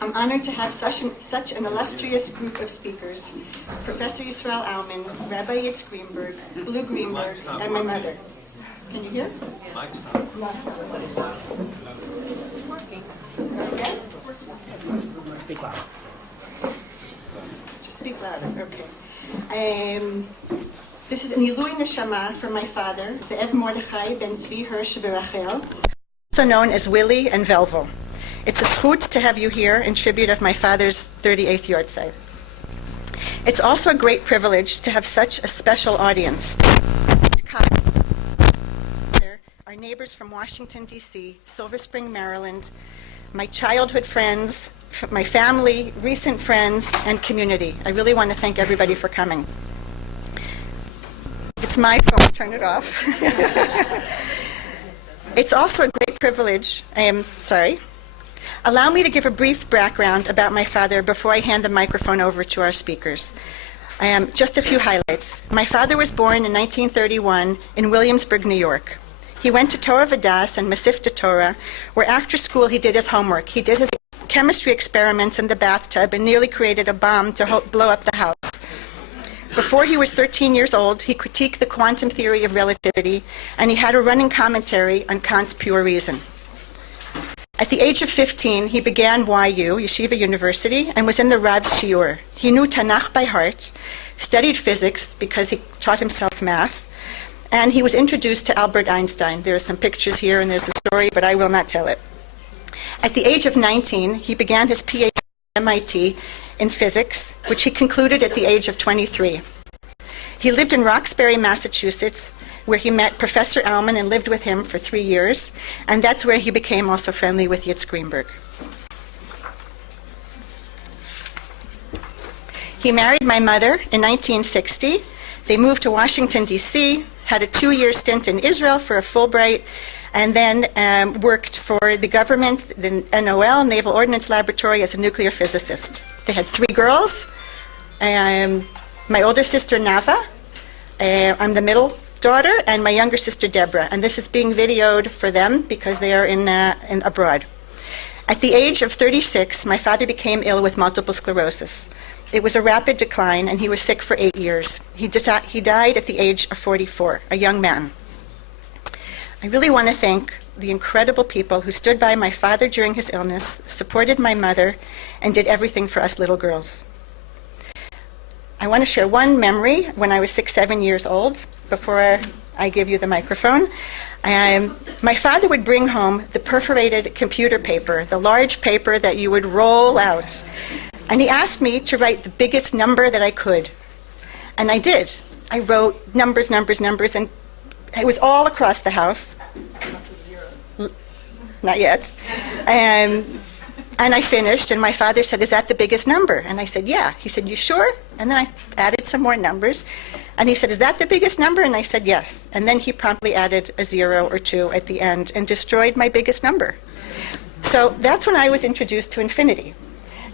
I'm honored to have such an illustrious group of speakers, Professor Yisrael Aumann, Rabbi Yitz Greenberg, Blue Greenberg, and my mother. Can you hear? Speak loud. Just speak louder, okay. This is an Ilui Neshama from my father, Ze'ev Mordechai ben Tzvi Hirsch Berachel, also known as Willy and Velvo. It's a zchut to have you here in tribute of my father's 38th yahrzeit. It's also a great privilege to have such a special audience. Our neighbors from Washington, D.C., Silver Spring, Maryland, my childhood friends, my family, recent friends, and community. I really want to thank everybody for coming. It's my phone, turn it off. It's also a great privilege, Allow me to give a brief background about my father before I hand the microphone over to our speakers. Just a few highlights. My father was born in 1931 in Williamsburg, New York. He went to Torah Vodaas and Masifta Torah, where after school he did his homework. He did his chemistry experiments in the bathtub and nearly created a bomb to blow up the house. Before he was 13 years old, he critiqued the quantum theory of relativity, and he had a running commentary on Kant's pure reason. At the age of 15, he began YU, Yeshiva University, and was in the Rav's Shiur. He knew Tanakh by heart, studied physics because he taught himself math, and he was introduced to Albert Einstein. There are some pictures here and there's a story, but I will not tell it. At the age of 19, he began his PhD at MIT in physics, which he concluded at the age of 23. He lived in Roxbury, Massachusetts, where he met Professor Aumann and lived with him for 3 years, and that's where he became also friendly with Yitz Greenberg. He married my mother in 1960. They moved to Washington, D.C., had a 2-year stint in Israel for a Fulbright, and then worked for the government, the NOL, Naval Ordnance Laboratory, as a nuclear physicist. They had 3 girls. My older sister, Nava. I'm the middle daughter, and my younger sister, Deborah. And this is being videoed for them because they are in abroad. At the age of 36, my father became ill with multiple sclerosis. It was a rapid decline, and he was sick for 8 years. He died at the age of 44, a young man. I really want to thank the incredible people who stood by my father during his illness, supported my mother, and did everything for us little girls. I want to share one memory when I was 6-7 years old, before I give you the microphone. My father would bring home the perforated computer paper, the large paper that you would roll out. And he asked me to write the biggest number that I could. And I did. I wrote numbers, numbers, numbers, and it was all across the house. Lots of zeros. Not yet. And I finished, and my father said, "Is that the biggest number?" And I said, "Yeah." He said, "You sure?" And then I added some more numbers. And he said, "Is that the biggest number?" And I said, "Yes." And then he promptly added a 0 or 2 at the end and destroyed my biggest number. So that's when I was introduced to infinity.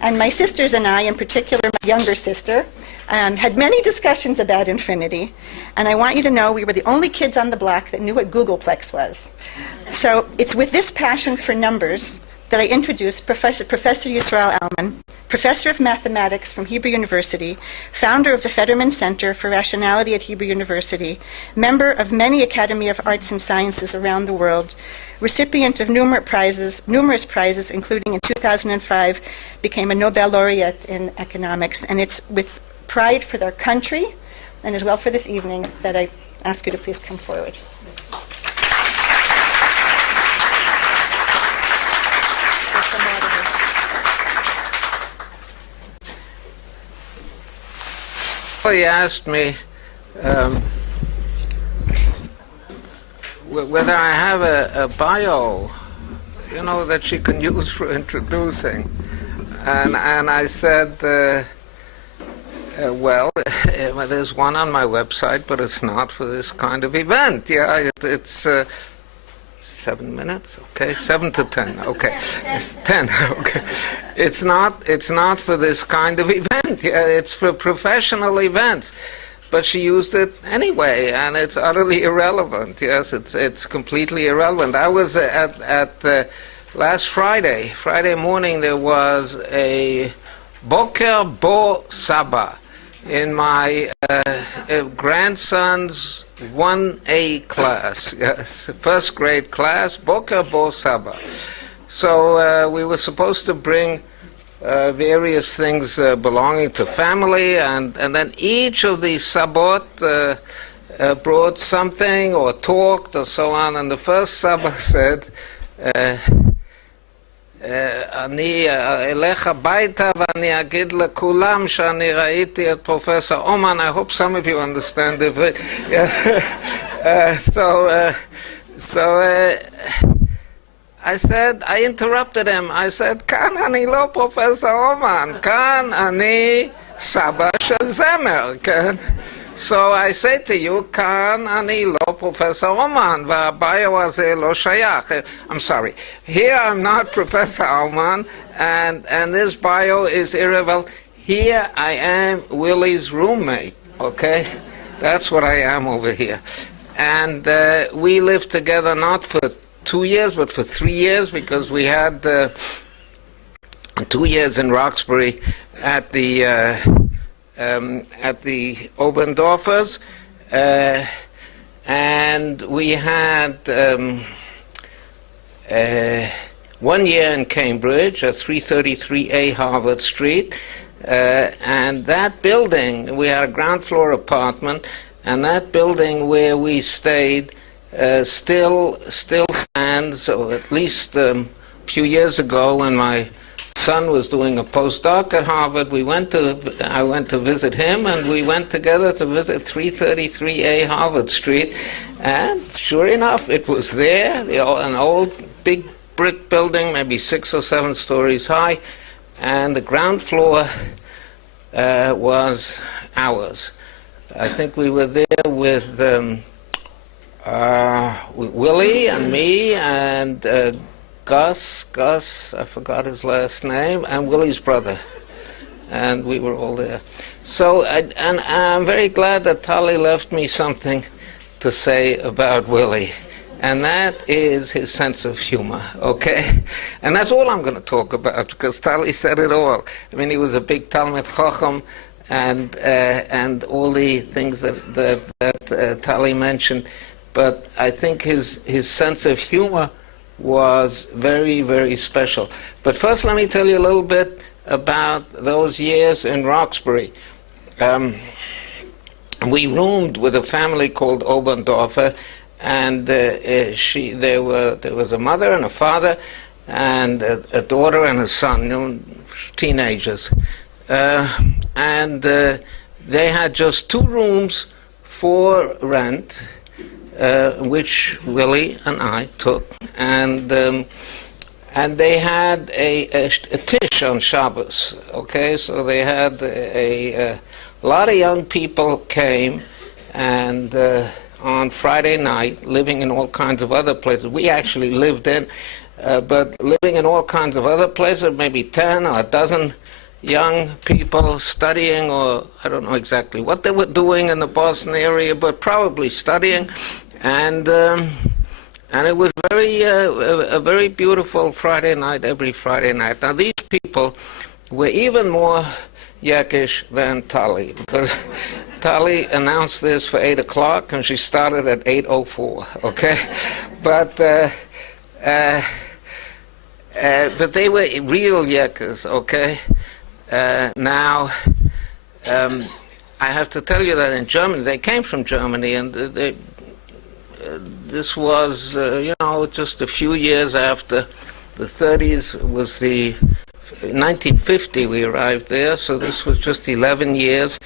And my sisters and I, in particular my younger sister, had many discussions about infinity. And I want you to know we were the only kids on the block that knew what Googleplex was. So it's with this passion for numbers that I introduced Professor Yisrael Aumann, Professor of Mathematics from Hebrew University, founder of the Federman Center for Rationality at Hebrew University, member of many Academy of Arts and Sciences around the world, recipient of numerous prizes, including in 2005, became a Nobel laureate in economics. And it's with pride for their country and as well for this evening that I ask you to please come forward. He asked me whether I have a bio, that she can use for introducing. And I said, Well, there's one on my website, but it's not for this kind of event. Yeah, it's 7 minutes. Okay, 7 to 10. Okay, it's 10. Okay, it's not for this kind of event. Yeah, it's for professional events. But she used it anyway, and it's utterly irrelevant. Yes, it's completely irrelevant. I was at last Friday morning. There was a Boker Bo Saba in my grandson's 1A class, yes, first grade class, Boker Bo Saba. So we were supposed to bring various things belonging to family, and then each of the sabot brought something or talked or so on, and the first Saba said, אני אלך הביתה ואני אגיד לכולם שאני ראיתי את פרופסור אומן. I hope some of you understand it. So I said, I interrupted him. I said, כאן אני לא פרופסור אומן, כאן אני סבא של זמר, כן? So I say to you, כאן אני לא פרופסור אומן, והביו הזה לא שייך. I'm sorry. Here I'm not Professor Oman, and this bio is irrelevant. Here I am Willy's roommate, okay? That's what I am over here. And we lived together not for 2 years, but for 3 years, because we had 2 years in Roxbury at the Oberndorfers, and we had 1 year in Cambridge at 333A Harvard Street, and that building, we had a ground floor apartment, and that building where we stayed still stands, or at least a few years ago when my son was doing a postdoc at Harvard. I went to visit him, and we went together to visit 333A Harvard Street, and sure enough, it was there, an old big brick building, maybe 6 or 7 stories high, and the ground floor was ours. I think we were there with Willy and me and Gus, I forgot his last name, and Willy's brother, and we were all there. So, and I'm very glad that Tali left me something to say about Willy, and that is his sense of humor, okay? And that's all I'm going to talk about, because Tali said it all. I mean, he was a big Talmid Chacham, and all the things that Tali mentioned, but I think his sense of humor was very, very special. But first, let me tell you a little bit about those years in Roxbury. We roomed with a family called Oberndorfer, and there was a mother and a father, and a daughter and a son, teenagers. And they had just 2 rooms for rent, which Willy and I took, and they had a tish on Shabbos. Okay, so they had a lot of young people came, and on Friday night, living in all kinds of other places. We actually lived in, but living in all kinds of other places, maybe 10 or a dozen young people studying, or I don't know exactly what they were doing in the Boston area, but probably studying. And it was a very beautiful Friday night, every Friday night. Now, these people were even more Yekish than Tali, because Tali announced this for 8 o'clock, and she started at 8:04, okay? But they were real Yekas, okay? Now, I have to tell you that in Germany, they came from Germany, and this was, just a few years after the 30s was the 1950 we arrived there, so this was just 11 years.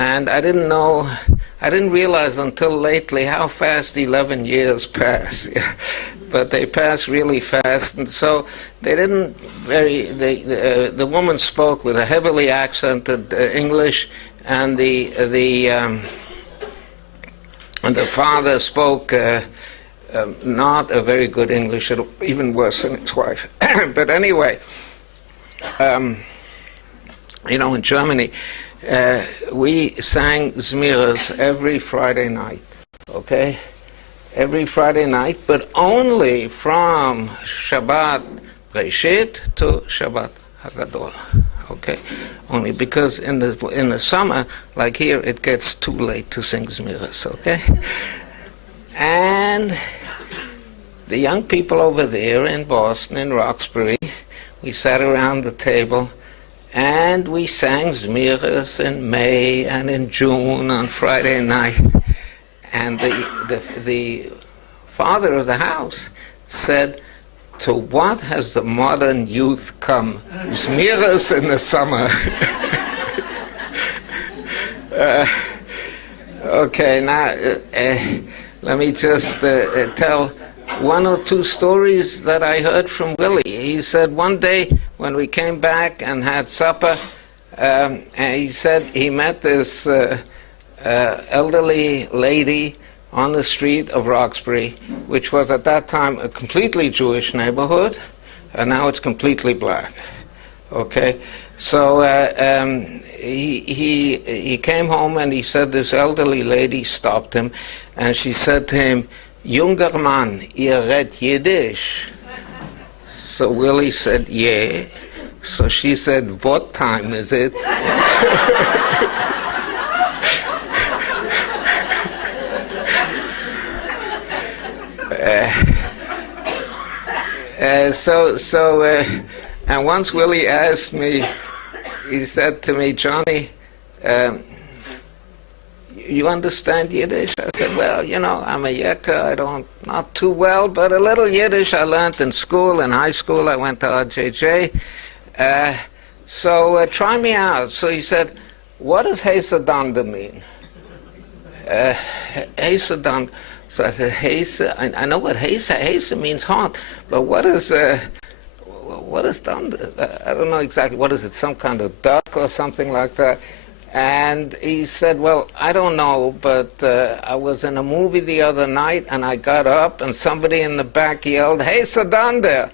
And I didn't realize until lately how fast 11 years pass. But they pass really fast, and so they didn't the woman spoke with a heavily accented English, and the father spoke not a very good English, even worse than his wife. But anyway, in Germany, we sang Zmiras every Friday night, okay? Every Friday night, but only from Shabbat Breshit to Shabbat Hagadol, okay? Only because in the summer, like here, it gets too late to sing Zmiras, okay? And the young people over there in Boston, in Roxbury, we sat around the table and we sang Zmiras in May and in June on Friday night. And the father of the house said, "To what has the modern youth come? Zmiras in the summer." Okay, now let me just tell one or two stories that I heard from Willy. He said one day when we came back and had supper, and he said he met this elderly lady on the street of Roxbury, which was at that time a completely Jewish neighborhood, and now it's completely black. Okay, so he came home and he said this elderly lady stopped him, and she said to him, "Junger Mann, ihr redt Yiddish?" So Willy said, "Yeah." So she said, "What time is it?" And once Willy asked me, he said to me, "Johnny, you understand Yiddish?" I said, "Well, I'm a Yekka. Not too well, but a little Yiddish I learned in school. In high school, I went to RJJ. So try me out." So he said, "What does Hesadanda mean?" Hesadanda. So I said, Hesa, I know what Hesa means hot, but what is danda? I don't know exactly. What is it, some kind of duck or something like that? And he said, "Well, I don't know, but I was in a movie the other night, and I got up, and somebody in the back yelled, 'Hesadanda!'"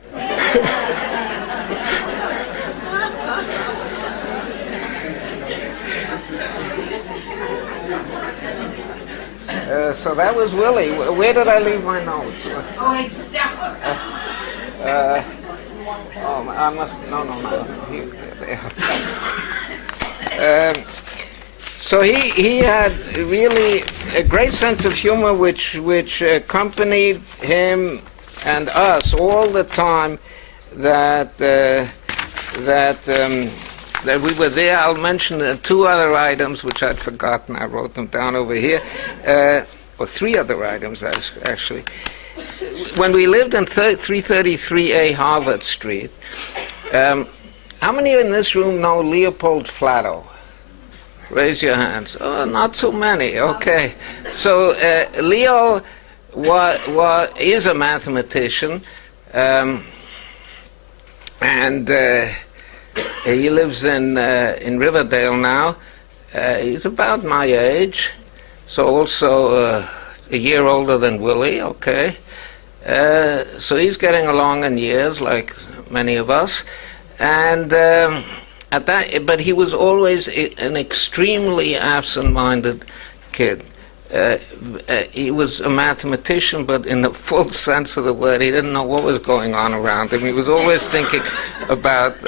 So that was Willy. Where did I leave my notes? I must. No. Here, there. So he had really a great sense of humor, which accompanied him and us all the time. That we were there. I'll mention two other items which I'd forgotten. I wrote them down over here. Or three other items, actually. When we lived in 333A Harvard Street, how many in this room know Leopold Flatto? Raise your hands. Oh, not so many. Okay. So Leo is a mathematician, and he lives in Riverdale now. He's about my age. So also a year older than Willy, okay. So he's getting along in years, like many of us. And but he was always an extremely absent-minded kid. He was a mathematician, but in the full sense of the word, he didn't know what was going on around him. He was always thinking about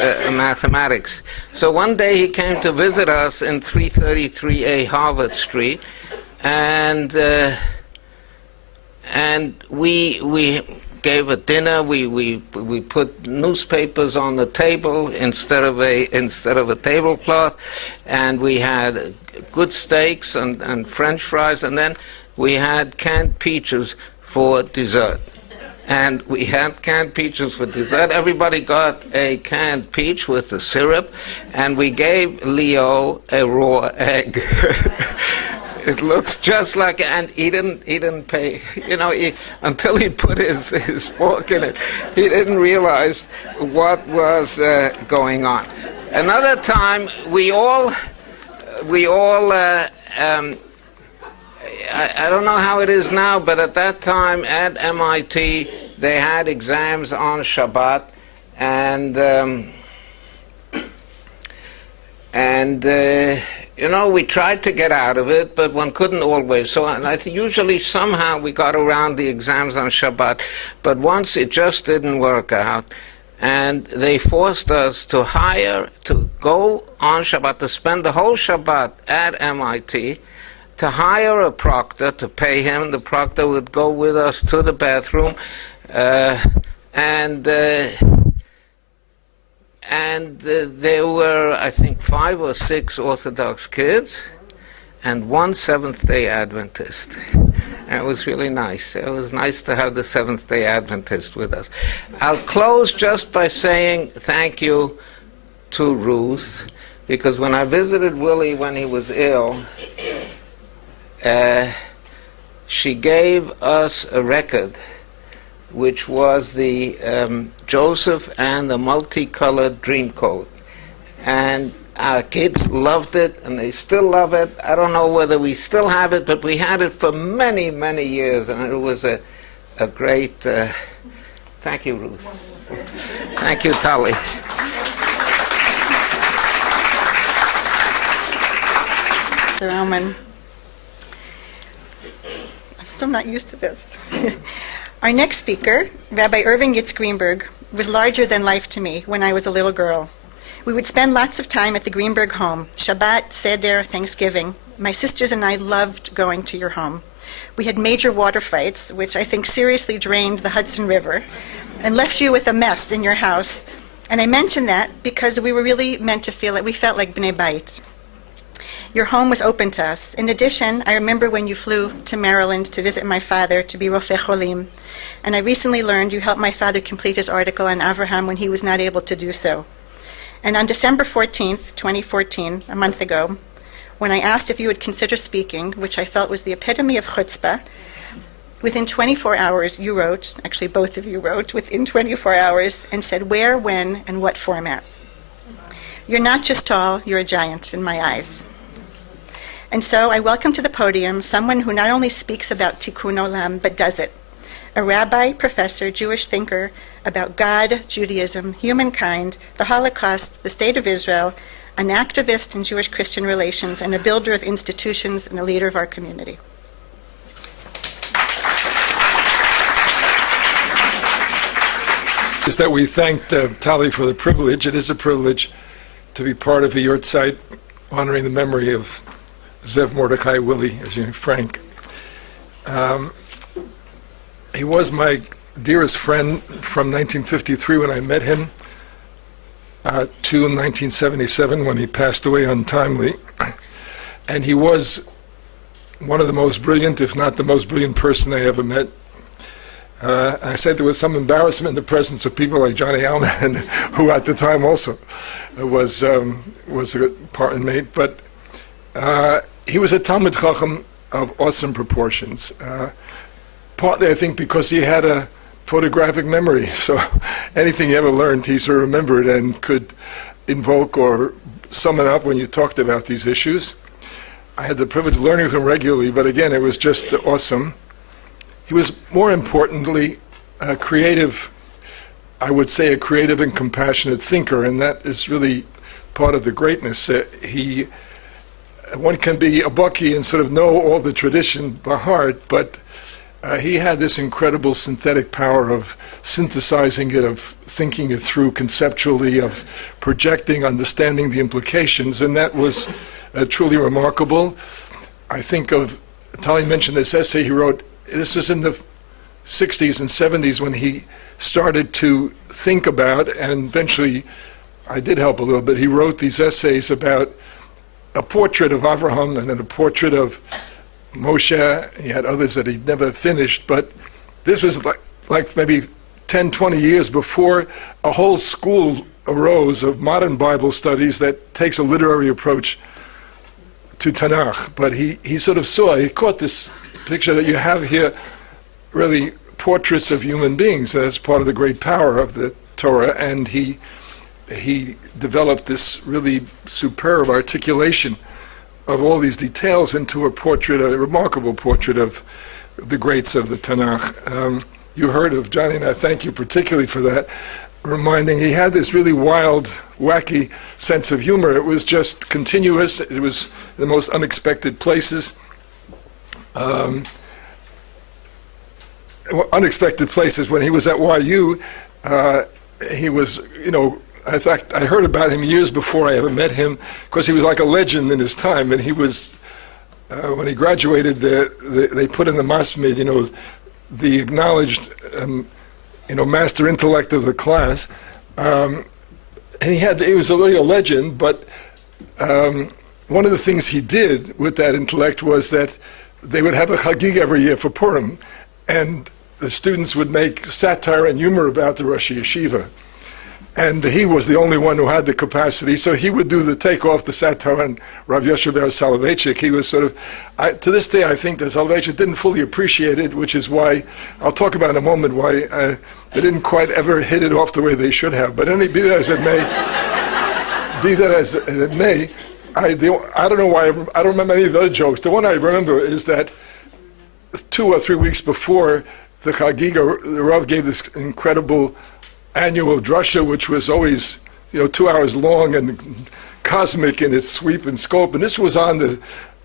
mathematics. So one day he came to visit us in 333A Harvard Street, and we gave a dinner. We put newspapers on the table instead of a tablecloth, and we had good steaks and French fries, and then we had canned peaches for dessert. and we had canned peaches for dessert. Everybody got a canned peach with the syrup, and we gave Leo a raw egg. It looks just like, and he didn't pay, until he put his fork in it. He didn't realize what was going on. Another time, I don't know how it is now, but at that time at MIT, they had exams on Shabbat, and we tried to get out of it, but one couldn't always. So usually somehow we got around the exams on Shabbat, but once it just didn't work out, and they forced us to go on Shabbat, to spend the whole Shabbat at MIT, to hire a proctor, to pay him. The proctor would go with us to the bathroom, and there were, I think, 5 or 6 Orthodox kids and 1 Seventh-day Adventist. And it was really nice. It was nice to have the Seventh-day Adventist with us. I'll close just by saying thank you to Ruth, because when I visited Willy when he was ill, she gave us a record, which was the Joseph and the Multicolored Dreamcoat. And our kids loved it, and they still love it. I don't know whether we still have it, but we had it for many, many years, and it was a great... thank you, Ruth. Thank you, Tali. Mr. Elman. I'm still not used to this. Our next speaker, Rabbi Irving Yitz Greenberg, was larger than life to me when I was a little girl. We would spend lots of time at the Greenberg home, Shabbat, Seder, Thanksgiving. My sisters and I loved going to your home. We had major water fights, which I think seriously drained the Hudson River, and left you with a mess in your house. And I mention that because we were really meant to feel it. We felt like Bnei Bait. Your home was open to us. In addition, I remember when you flew to Maryland to visit my father to be Rofei Cholim. And I recently learned you helped my father complete his article on Avraham when he was not able to do so. And on December 14th, 2014, a month ago, when I asked if you would consider speaking, which I felt was the epitome of chutzpah, within 24 hours you wrote, actually both of you wrote, within 24 hours, and said where, when, and what format. You're not just tall, you're a giant in my eyes. And so I welcome to the podium someone who not only speaks about Tikkun Olam, but does it. A rabbi, professor, Jewish thinker about God, Judaism, humankind, the Holocaust, the State of Israel, an activist in Jewish-Christian relations, and a builder of institutions and a leader of our community. Is that we thanked Tali for the privilege. It is a privilege to be part of a yurtzeit honoring the memory of Zev Mordechai Willy, as you know, Frank. He was my dearest friend from 1953 when I met him to 1977 when he passed away untimely. And he was one of the most brilliant, if not the most brilliant person I ever met. I said there was some embarrassment in the presence of people like Johnny Alman, who at the time also was a partner mate, but he was a Talmid Chacham of awesome proportions. Partly, I think, because he had a photographic memory, so anything he ever learned, he sort of remembered and could invoke or sum it up when you talked about these issues. I had the privilege of learning with him regularly, but again, it was just awesome. He was, more importantly, a creative, I would say, a creative and compassionate thinker, and that is really part of the greatness. One can be a Baki and sort of know all the tradition by heart, but he had this incredible synthetic power of synthesizing it, of thinking it through conceptually, of projecting, understanding the implications, and that was truly remarkable. I think of, Tali mentioned this essay he wrote, this is in the 60s and 70s when he started to think about, and eventually I did help a little bit, he wrote these essays about a portrait of Avraham and then a portrait of Moshe. He had others that he'd never finished, but this was like maybe 10, 20 years before a whole school arose of modern Bible studies that takes a literary approach to Tanakh. But he sort of he caught this picture that you have here, really portraits of human beings. That's part of the great power of the Torah, and he developed this really superb articulation of all these details into a portrait, a remarkable portrait of the greats of the Tanakh. You heard of Johnny, and I thank you particularly for that, reminding he had this really wild, wacky sense of humor. It was just continuous. It was the most unexpected places. Unexpected places. When he was at YU, he was, in fact, I heard about him years before I ever met him, because he was like a legend in his time. And he was, when he graduated, they put in the masmid, the acknowledged, master intellect of the class. And he was already a legend, but one of the things he did with that intellect was that they would have a chagig every year for Purim, and the students would make satire and humor about the Rosh Yeshiva. And he was the only one who had the capacity, so he would do the takeoff, the satire on Rav Yoshe Ber Soloveitchik. He was sort of, to this day, I think that Soloveitchik didn't fully appreciate it, which is why, I'll talk about in a moment why they didn't quite ever hit it off the way they should have. But be that as it may, I don't know why, I don't remember any of the other jokes. The one I remember is that 2 or 3 weeks before the Chagiga, the Rav gave this incredible annual drasha, which was always, 2 hours long and cosmic in its sweep and scope. And this was on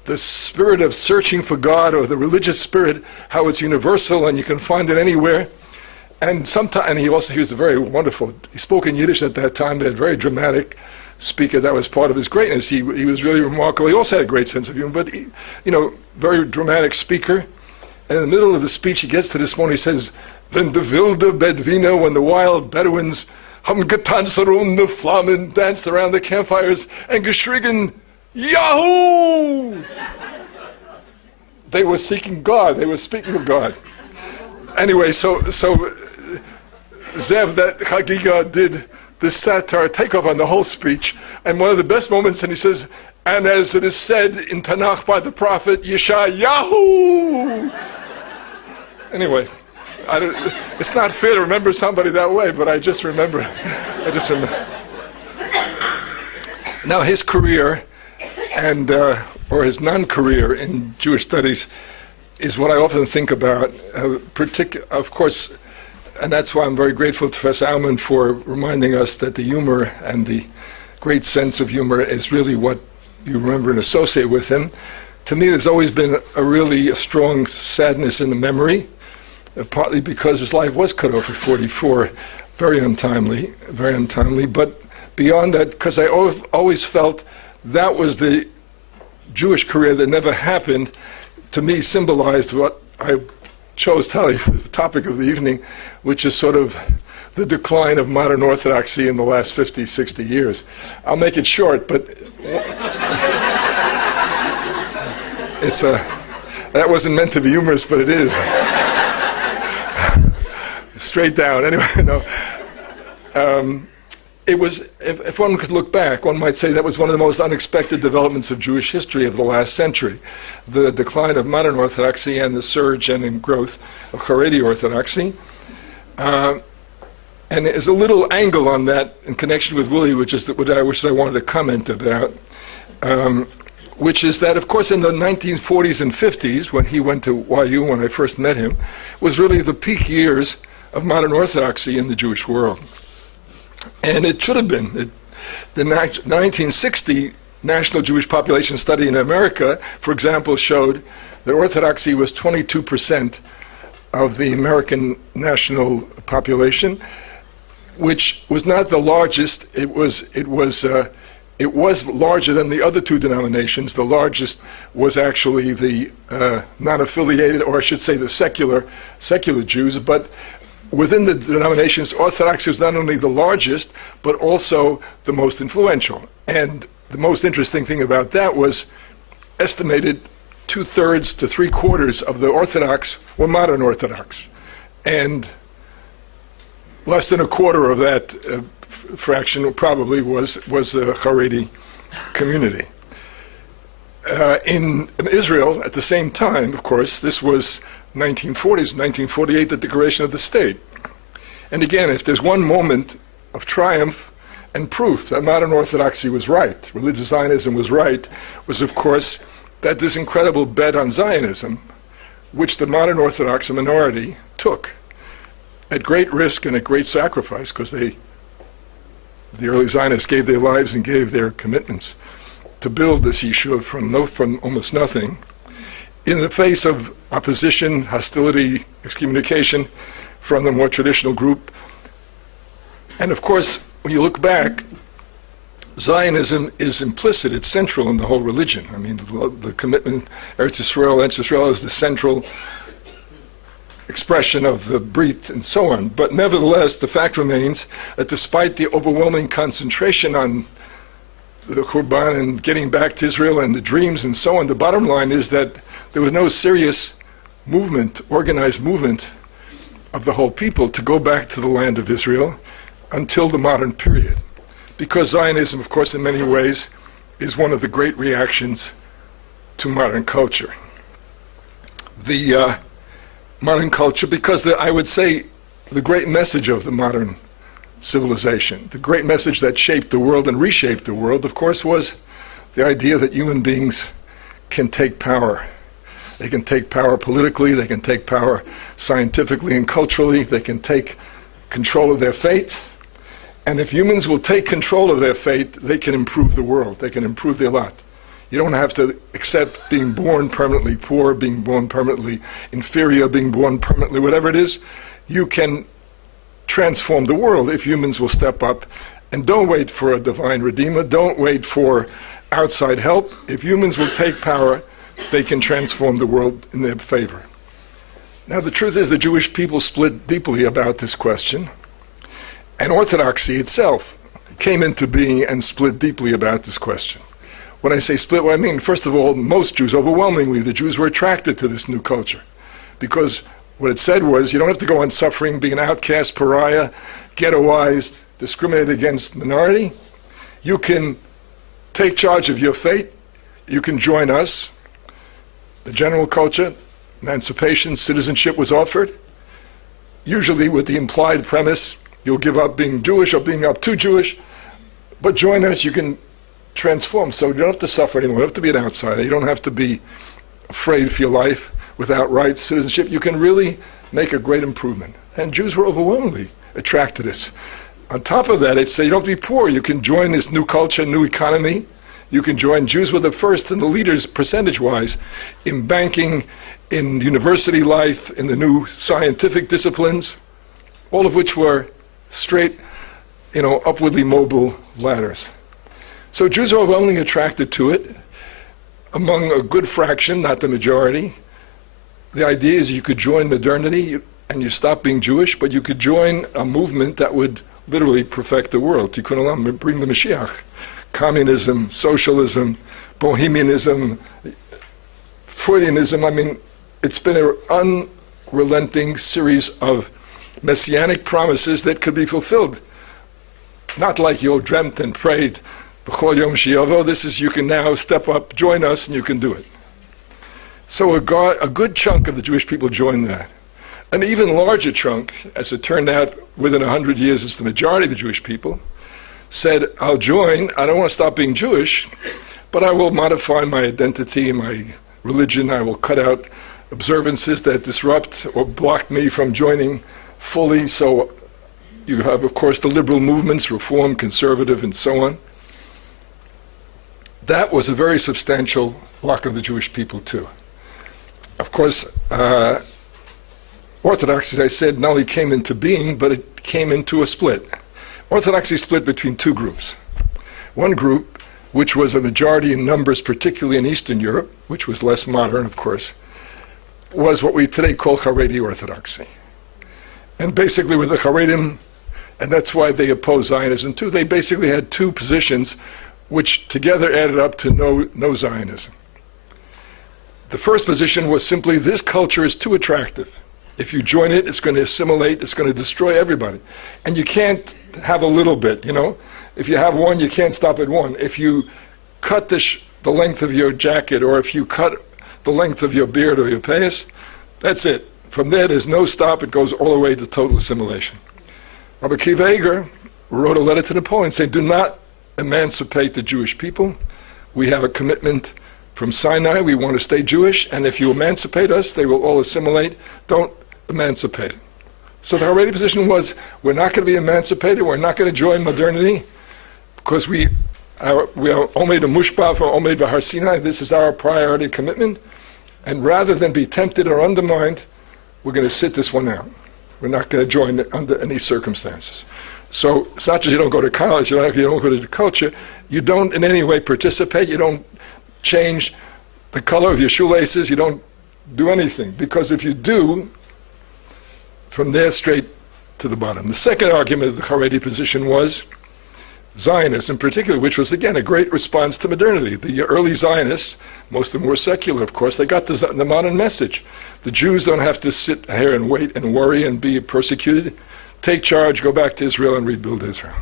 the spirit of searching for God, or the religious spirit, how it's universal and you can find it anywhere. And he was a very wonderful, he spoke in Yiddish at that time, a very dramatic speaker. That was part of his greatness. He was really remarkable. He also had a great sense of humor, but very dramatic speaker. And in the middle of the speech, he gets to this one, he says, "When the wilde Bedouinen, when the wild Bedouins, haben getanzt rund the Flammen, danced around the campfires, and geschrien, Yahoo!" They were seeking God. They were speaking of God. Anyway, so Zev, that Chagiga, did this satire takeoff on the whole speech, and one of the best moments, and he says, "And as it is said in Tanakh by the prophet, Yeshayahu." Anyway, it's not fair to remember somebody that way, but I just remember. Now his career, and or his non-career in Jewish studies, is what I often think about. Of course, and that's why I'm very grateful to Professor Aumann for reminding us that the humor and the great sense of humor is really what you remember and associate with him. To me, there's always been a strong sadness in the memory, partly because his life was cut off at 44, very untimely, but beyond that, because I always felt that was the Jewish career that never happened, to me symbolized what I chose to tell you, the topic of the evening, which is sort of the decline of modern Orthodoxy in the last 50, 60 years. I'll make it short, but that wasn't meant to be humorous, but it is. Straight down. Anyway, no. It was, if one could look back, one might say that was one of the most unexpected developments of Jewish history of the last century. The decline of modern Orthodoxy and the surge and growth of Haredi Orthodoxy. And there's a little angle on that in connection with Willy, which I wanted to comment about, which is that, of course, in the 1940s and 50s, when he went to YU, when I first met him, was really the peak years of modern Orthodoxy in the Jewish world. And it should have been. The 1960 National Jewish Population Study in America, for example, showed that Orthodoxy was 22% of the American national population, which was not the largest. It was larger than the other two denominations. The largest was actually the non-affiliated, or I should say the secular Jews. But within the denominations, Orthodoxy was not only the largest, but also the most influential. And the most interesting thing about that was estimated 2/3 to 3/4 of the Orthodox were modern Orthodox. And less than a quarter of that fraction probably was the Haredi community. In Israel, at the same time, of course, this was 1940s, 1948, the Declaration of the State. And again, if there's one moment of triumph and proof that modern Orthodoxy was right, religious Zionism was right, was of course that this incredible bet on Zionism, which the modern Orthodox minority took at great risk and at great sacrifice, because the early Zionists gave their lives and gave their commitments to build this yeshuv from almost nothing, in the face of opposition, hostility, excommunication from the more traditional group. And of course, when you look back, Zionism is implicit, it's central in the whole religion. I mean, the commitment, Eretz Yisrael is the central expression of the Brit and so on. But nevertheless, the fact remains that despite the overwhelming concentration on the Churban and getting back to Israel and the dreams and so on, the bottom line is that there was no serious movement, organized movement of the whole people to go back to the land of Israel until the modern period. Because Zionism, of course, in many ways, is one of the great reactions to modern culture. The modern culture, because I would say the great message of the modern civilization, the great message that shaped the world and reshaped the world, of course, was the idea that human beings can take power. They can take power politically, they can take power scientifically and culturally, they can take control of their fate. And if humans will take control of their fate, they can improve the world, they can improve their lot. You don't have to accept being born permanently poor, being born permanently inferior, being born permanently whatever it is. You can transform the world if humans will step up and don't wait for a divine redeemer, don't wait for outside help. If humans will take power, they can transform the world in their favor. Now, the truth is the Jewish people split deeply about this question, and Orthodoxy itself came into being and split deeply about this question. When I say split, what I mean, first of all, most Jews, overwhelmingly, the Jews were attracted to this new culture, because what it said was you don't have to go on suffering, being an outcast, pariah, ghettoized, discriminated against minority. You can take charge of your fate. You can join us. The general culture, emancipation, citizenship was offered, usually with the implied premise you'll give up being Jewish or being up too Jewish, but join us, you can transform. So you don't have to suffer anymore. You don't have to be an outsider. You don't have to be afraid for your life without rights, citizenship. You can really make a great improvement. And Jews were overwhelmingly attracted to this. On top of that, it's say you don't have to be poor. You can join this new culture, new economy. You can join. Jews were the first and the leaders, percentage-wise, in banking, in university life, in the new scientific disciplines, all of which were straight, upwardly mobile ladders. So Jews are overwhelmingly attracted to it. Among a good fraction, not the majority, the idea is you could join modernity and you stop being Jewish, but you could join a movement that would literally perfect the world. Tikkun Olam, bring the Mashiach. Communism, socialism, bohemianism, Freudianism. I mean, it's been an unrelenting series of messianic promises that could be fulfilled. Not like you dreamt and prayed, B'chol Yom Shiavo. This is, you can now step up, join us, and you can do it. So a good chunk of the Jewish people joined that. An even larger chunk, as it turned out, within 100 years, is the majority of the Jewish people, said, I'll join, I don't want to stop being Jewish, but I will modify my identity, my religion, I will cut out observances that disrupt or block me from joining fully. So you have, of course, the liberal movements, Reform, Conservative, and so on. That was a very substantial block of the Jewish people, too. Of course, Orthodoxy, as I said, not only came into being, but it came into a split. Orthodoxy split between two groups. One group, which was a majority in numbers, particularly in Eastern Europe, which was less modern, of course, was what we today call Haredi Orthodoxy. And basically with the Haredim, and that's why they oppose Zionism too, they basically had two positions which together added up to no Zionism. The first position was simply, this culture is too attractive. If you join it, it's going to assimilate, it's going to destroy everybody. And you can't have a little bit, you know? If you have one, you can't stop at one. If you cut the length of your jacket, or if you cut the length of your beard or your payas, that's it. From there, there's no stop. It goes all the way to total assimilation. Rabbi Akiva Eiger wrote a letter to Napoleon saying, do not emancipate the Jewish people. We have a commitment from Sinai. We want to stay Jewish, and if you emancipate us, they will all assimilate. Don't emancipate. So the Haredi position was, we're not going to be emancipated. We're not going to join modernity because we are Omed Mushba for Omed V'Har Sinai. This is our priority commitment. And rather than be tempted or undermined, we're going to sit this one out. We're not going to join it under any circumstances. So it's not just you don't go to college, you don't go to the culture, you don't in any way participate, you don't change the color of your shoelaces, you don't do anything. Because if you do, from there straight to the bottom. The second argument of the Haredi position was Zionism in particular, which was, again, a great response to modernity. The early Zionists, most of them were secular, of course, they got the modern message. The Jews don't have to sit here and wait and worry and be persecuted. Take charge, go back to Israel and rebuild Israel.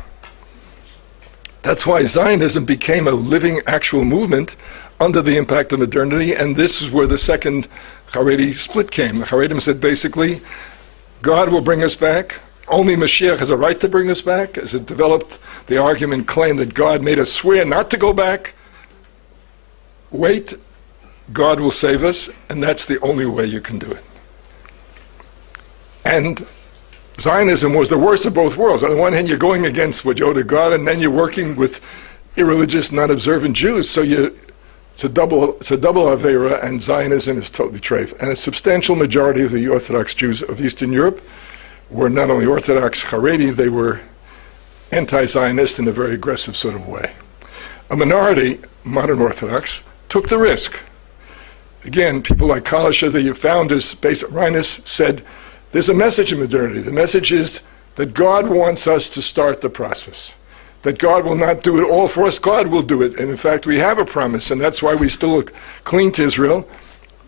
That's why Zionism became a living, actual movement under the impact of modernity, and this is where the second Haredi split came. The Haredim said, basically, God will bring us back. Only Mashiach has a right to bring us back. As it developed, the argument claimed that God made us swear not to go back. Wait, God will save us, and that's the only way you can do it. And Zionism was the worst of both worlds. On the one hand, you're going against what you owe to God, and then you're working with irreligious, non-observant Jews. So it's a double Avera, and Zionism is totally treif. And a substantial majority of the Orthodox Jews of Eastern Europe were not only Orthodox Haredi, they were anti-Zionist in a very aggressive sort of way. A minority, modern Orthodox, took the risk. Again, people like Kalisha, the founders, Reines, said, there's a message in modernity. The message is that God wants us to start the process. That God will not do it all for us, God will do it. And in fact, we have a promise, and that's why we still look clean to Israel,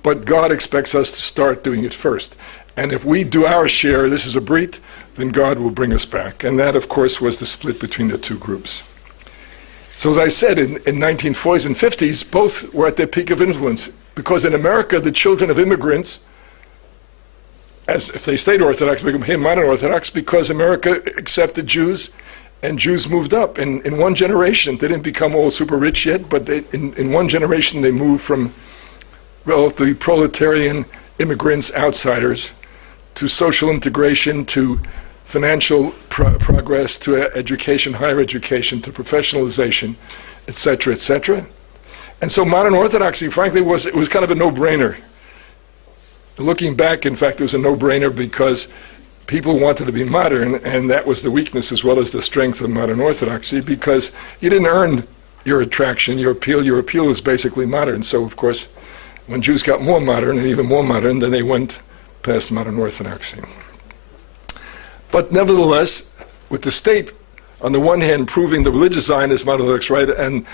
but God expects us to start doing it first. And if we do our share, this is a brit, then God will bring us back. And that, of course, was the split between the two groups. So as I said, in 1940s and 50s, both were at their peak of influence. Because in America, the children of immigrants, as if they stayed Orthodox, became modern Orthodox because America accepted Jews, and Jews moved up. In one generation, they didn't become all super rich yet, but in one generation, they moved from relatively proletarian immigrants, outsiders, to social integration, to financial progress, to education, higher education, to professionalization, etc., etc. And so modern Orthodoxy, frankly, was kind of a no-brainer. Looking back, in fact, it was a no-brainer because people wanted to be modern, and that was the weakness as well as the strength of modern Orthodoxy, because you didn't earn your attraction, your appeal is basically modern. So, of course, when Jews got more modern, and even more modern, then they went past modern Orthodoxy. But nevertheless, with the state, on the one hand, proving the religious Zionist modern Orthodox right, and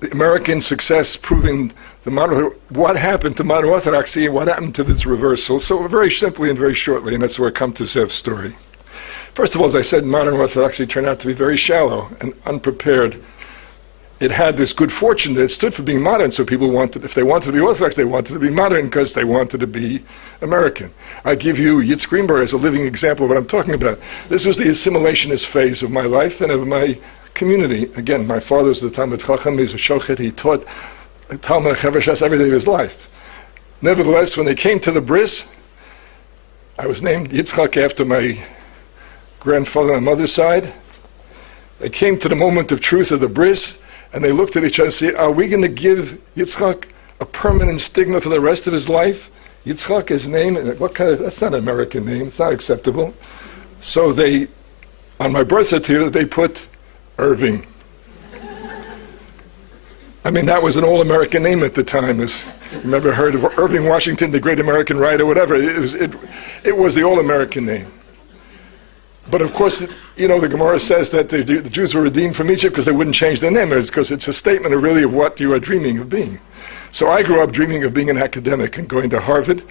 the American success proving the modern, what happened to modern Orthodoxy and what happened to this reversal. So very simply and very shortly, and that's where I come to Zev's story. First of all, as I said, modern Orthodoxy turned out to be very shallow and unprepared. It had this good fortune that it stood for being modern, so people wanted, if they wanted to be Orthodox, they wanted to be modern because they wanted to be American. I give you Yitzhak Greenberg as a living example of what I'm talking about. This was the assimilationist phase of my life and of my community. Again, my father was the Talmud Chacham, he was a shochet, he taught Talmud Chaver Shas every day of his life. Nevertheless, when they came to the bris, I was named Yitzchak after my grandfather on my mother's side. They came to the moment of truth of the bris, and they looked at each other and said, are we going to give Yitzchak a permanent stigma for the rest of his life? Yitzchak, his name, what kind of, that's not an American name, it's not acceptable. So they, on my birth certificate, they put Irving. I mean, that was an all-American name at the time. You never heard of Irving Washington, the great American writer, whatever. It was the all-American name. But of course, you know, the Gemara says that the Jews were redeemed from Egypt because they wouldn't change their name, because it's a statement of really of what you are dreaming of being. So I grew up dreaming of being an academic and going to Harvard,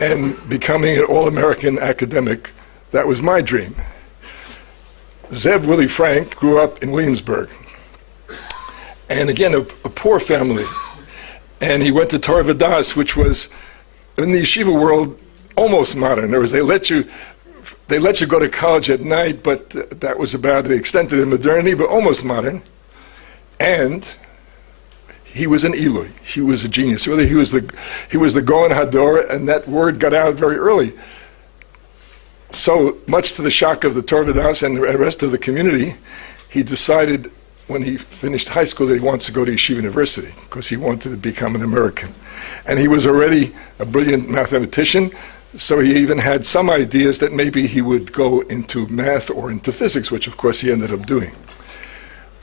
and becoming an all-American academic. That was my dream. Zev Willy Frank grew up in Williamsburg. And again, a poor family. And he went to Torah Vodaas, which was, in the yeshiva world, almost modern. In other words, they let you go to college at night, but that was about the extent of the modernity, but almost modern. And he was an Eloi. He was a genius. Really, he was the Goen Hador, and that word got out very early. So much to the shock of the Torah Vodaas and the rest of the community, he decided when he finished high school that he wants to go to Yeshiva University because he wanted to become an American. And he was already a brilliant mathematician, so he even had some ideas that maybe he would go into math or into physics, which of course he ended up doing.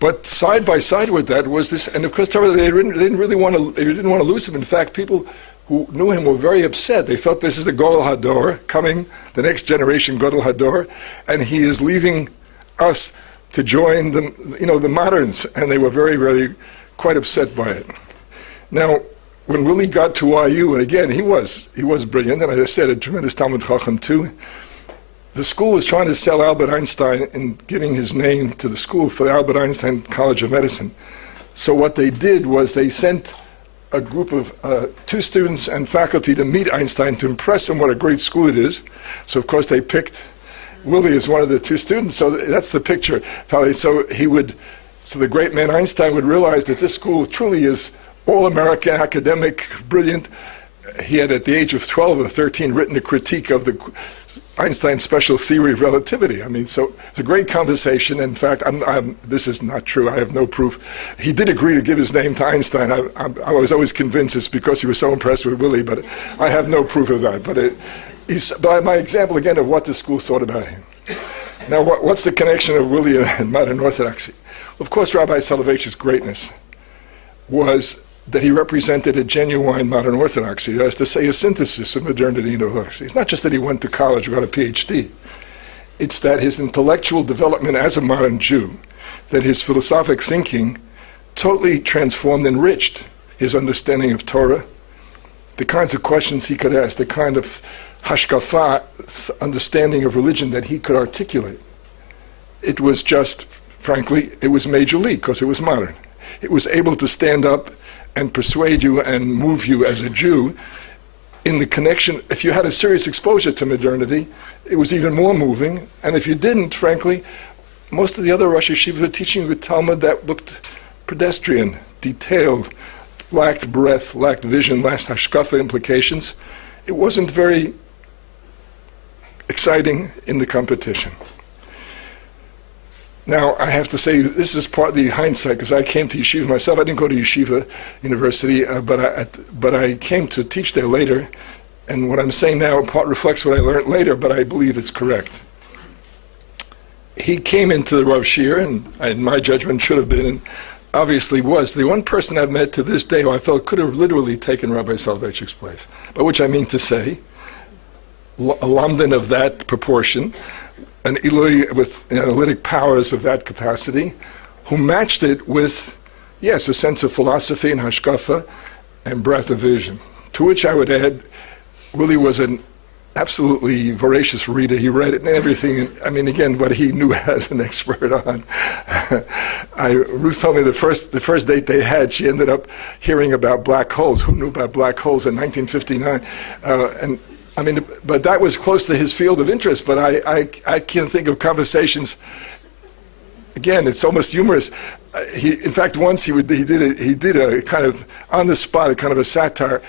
But side by side with that was this, and of course they didn't want to lose him. In fact, people who knew him were very upset. They felt this is the Gadol Hador coming, the next generation Gadol Hador, and he is leaving us to join the moderns, and they were very, very quite upset by it. Now, when Willy got to YU, and again he was brilliant, and as I said, a tremendous Talmud Chacham too. The school was trying to sell Albert Einstein and giving his name to the school for the Albert Einstein College of Medicine. So what they did was they sent a group of 2 students and faculty to meet Einstein to impress him what a great school it is. So of course they picked Willy as one of the 2 students. So that's the picture. So the great man Einstein would realize that this school truly is all-American, academic, brilliant. He had, at the age of 12 or 13, written a critique of the Einstein's special theory of relativity. I mean, so it's a great conversation. In fact, this is not true. I have no proof. He did agree to give his name to Einstein. I was always convinced it's because he was so impressed with Willy, but I have no proof of that. But my example again of what the school thought about him. Now, what's the connection of Willy and modern Orthodoxy? Of course, Rabbi Soloveitch's greatness was that he represented a genuine modern Orthodoxy, that is to say, a synthesis of modernity and Orthodoxy. It's not just that he went to college or got a PhD. It's that his intellectual development as a modern Jew, that his philosophic thinking totally transformed, enriched his understanding of Torah, the kinds of questions he could ask, the kind of hashkafa, understanding of religion that he could articulate. It was just, frankly, it was major league because it was modern. It was able to stand up and persuade you and move you as a Jew in the connection. If you had a serious exposure to modernity, it was even more moving. And if you didn't, frankly, most of the other Rosh Yeshivas were teaching you Talmud that looked pedestrian, detailed, lacked breadth, lacked vision, lacked hashkafa implications. It wasn't very exciting in the competition. Now, I have to say, this is partly hindsight, because I came to yeshiva myself. I didn't go to yeshiva university, but I came to teach there later, and what I'm saying now in part reflects what I learned later, but I believe it's correct. He came into the Rav Shir, and in my judgment should have been, and obviously was, the one person I've met to this day who I felt could have literally taken Rabbi Soloveitch's place, by which I mean to say, a Lamdan of that proportion, an Eloi with analytic powers of that capacity, who matched it with, yes, a sense of philosophy and hashkafa and breadth of vision. To which I would add, Willy was an absolutely voracious reader. He read it and everything. I mean, again, what he knew as an expert on. Ruth told me the first date they had, she ended up hearing about black holes. Who knew about black holes in 1959? I mean, but that was close to his field of interest. But I can't think of conversations. Again, it's almost humorous. In fact, once he did a kind of on the spot, a kind of a satire.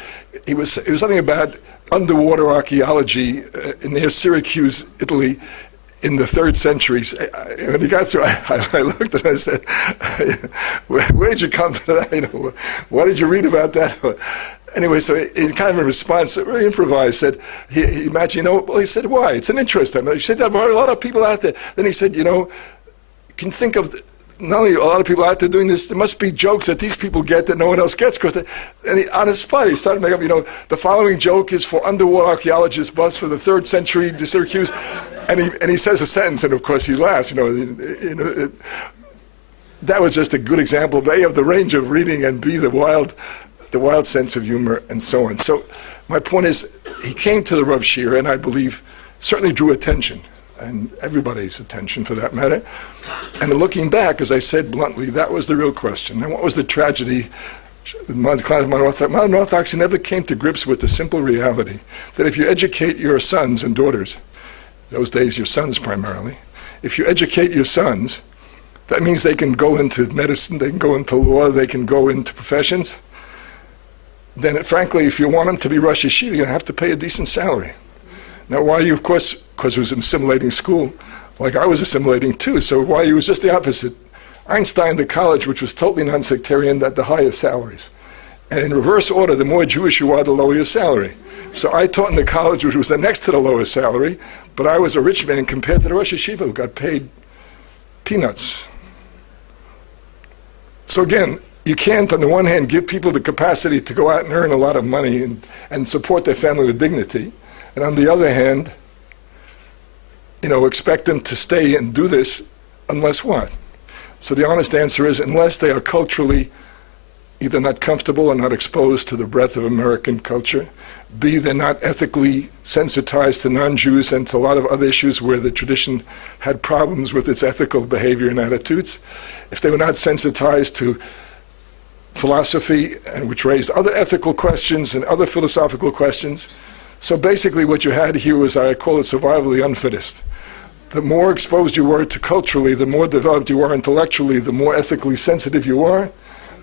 It was something about underwater archaeology near Syracuse, Italy, in the 3rd century. When he got through, I looked and I said, "Where did you come to that? What did you read about that?" Anyway, so in kind of a response, really improvised, said, he imagined, well, he said, why? It's an interest. He said, there are a lot of people out there. Then he said, you can think of not only a lot of people out there doing this, there must be jokes that these people get that no one else gets. And on the spot, he started making up, the following joke is for underwater archaeologists bus for the 3rd century to Syracuse. And he says a sentence, and of course he laughs. That was just a good example of A, of the range of reading, and B, the wild the wild sense of humor, and so on. So my point is, he came to the Rav Shir, and I believe certainly drew attention, and everybody's attention for that matter. And looking back, as I said bluntly, that was the real question. And what was the tragedy? Modern Orthodoxy never came to grips with the simple reality that if you educate your sons and daughters, those days your sons primarily, if you educate your sons, that means they can go into medicine, they can go into law, they can go into professions. Then, frankly, if you want them to be Rosh Yeshiva, you're going to have to pay a decent salary. Now, why you, of course, because it was an assimilating school, like I was assimilating too, so why you was just the opposite. Einstein, the college, which was totally non-sectarian, had the highest salaries. And in reverse order, the more Jewish you are, the lower your salary. So I taught in the college, which was the next to the lowest salary, but I was a rich man compared to the Rosh Yeshiva, who got paid peanuts. So again, you can't, on the one hand, give people the capacity to go out and earn a lot of money and support their family with dignity, and on the other hand, expect them to stay and do this unless what? So the honest answer is, unless they are culturally either not comfortable or not exposed to the breadth of American culture, B, they're not ethically sensitized to non-Jews and to a lot of other issues where the tradition had problems with its ethical behavior and attitudes. If they were not sensitized to philosophy, and which raised other ethical questions and other philosophical questions. So basically what you had here was, I call it survival of the unfittest. The more exposed you were to culturally, the more developed you are intellectually, the more ethically sensitive you are,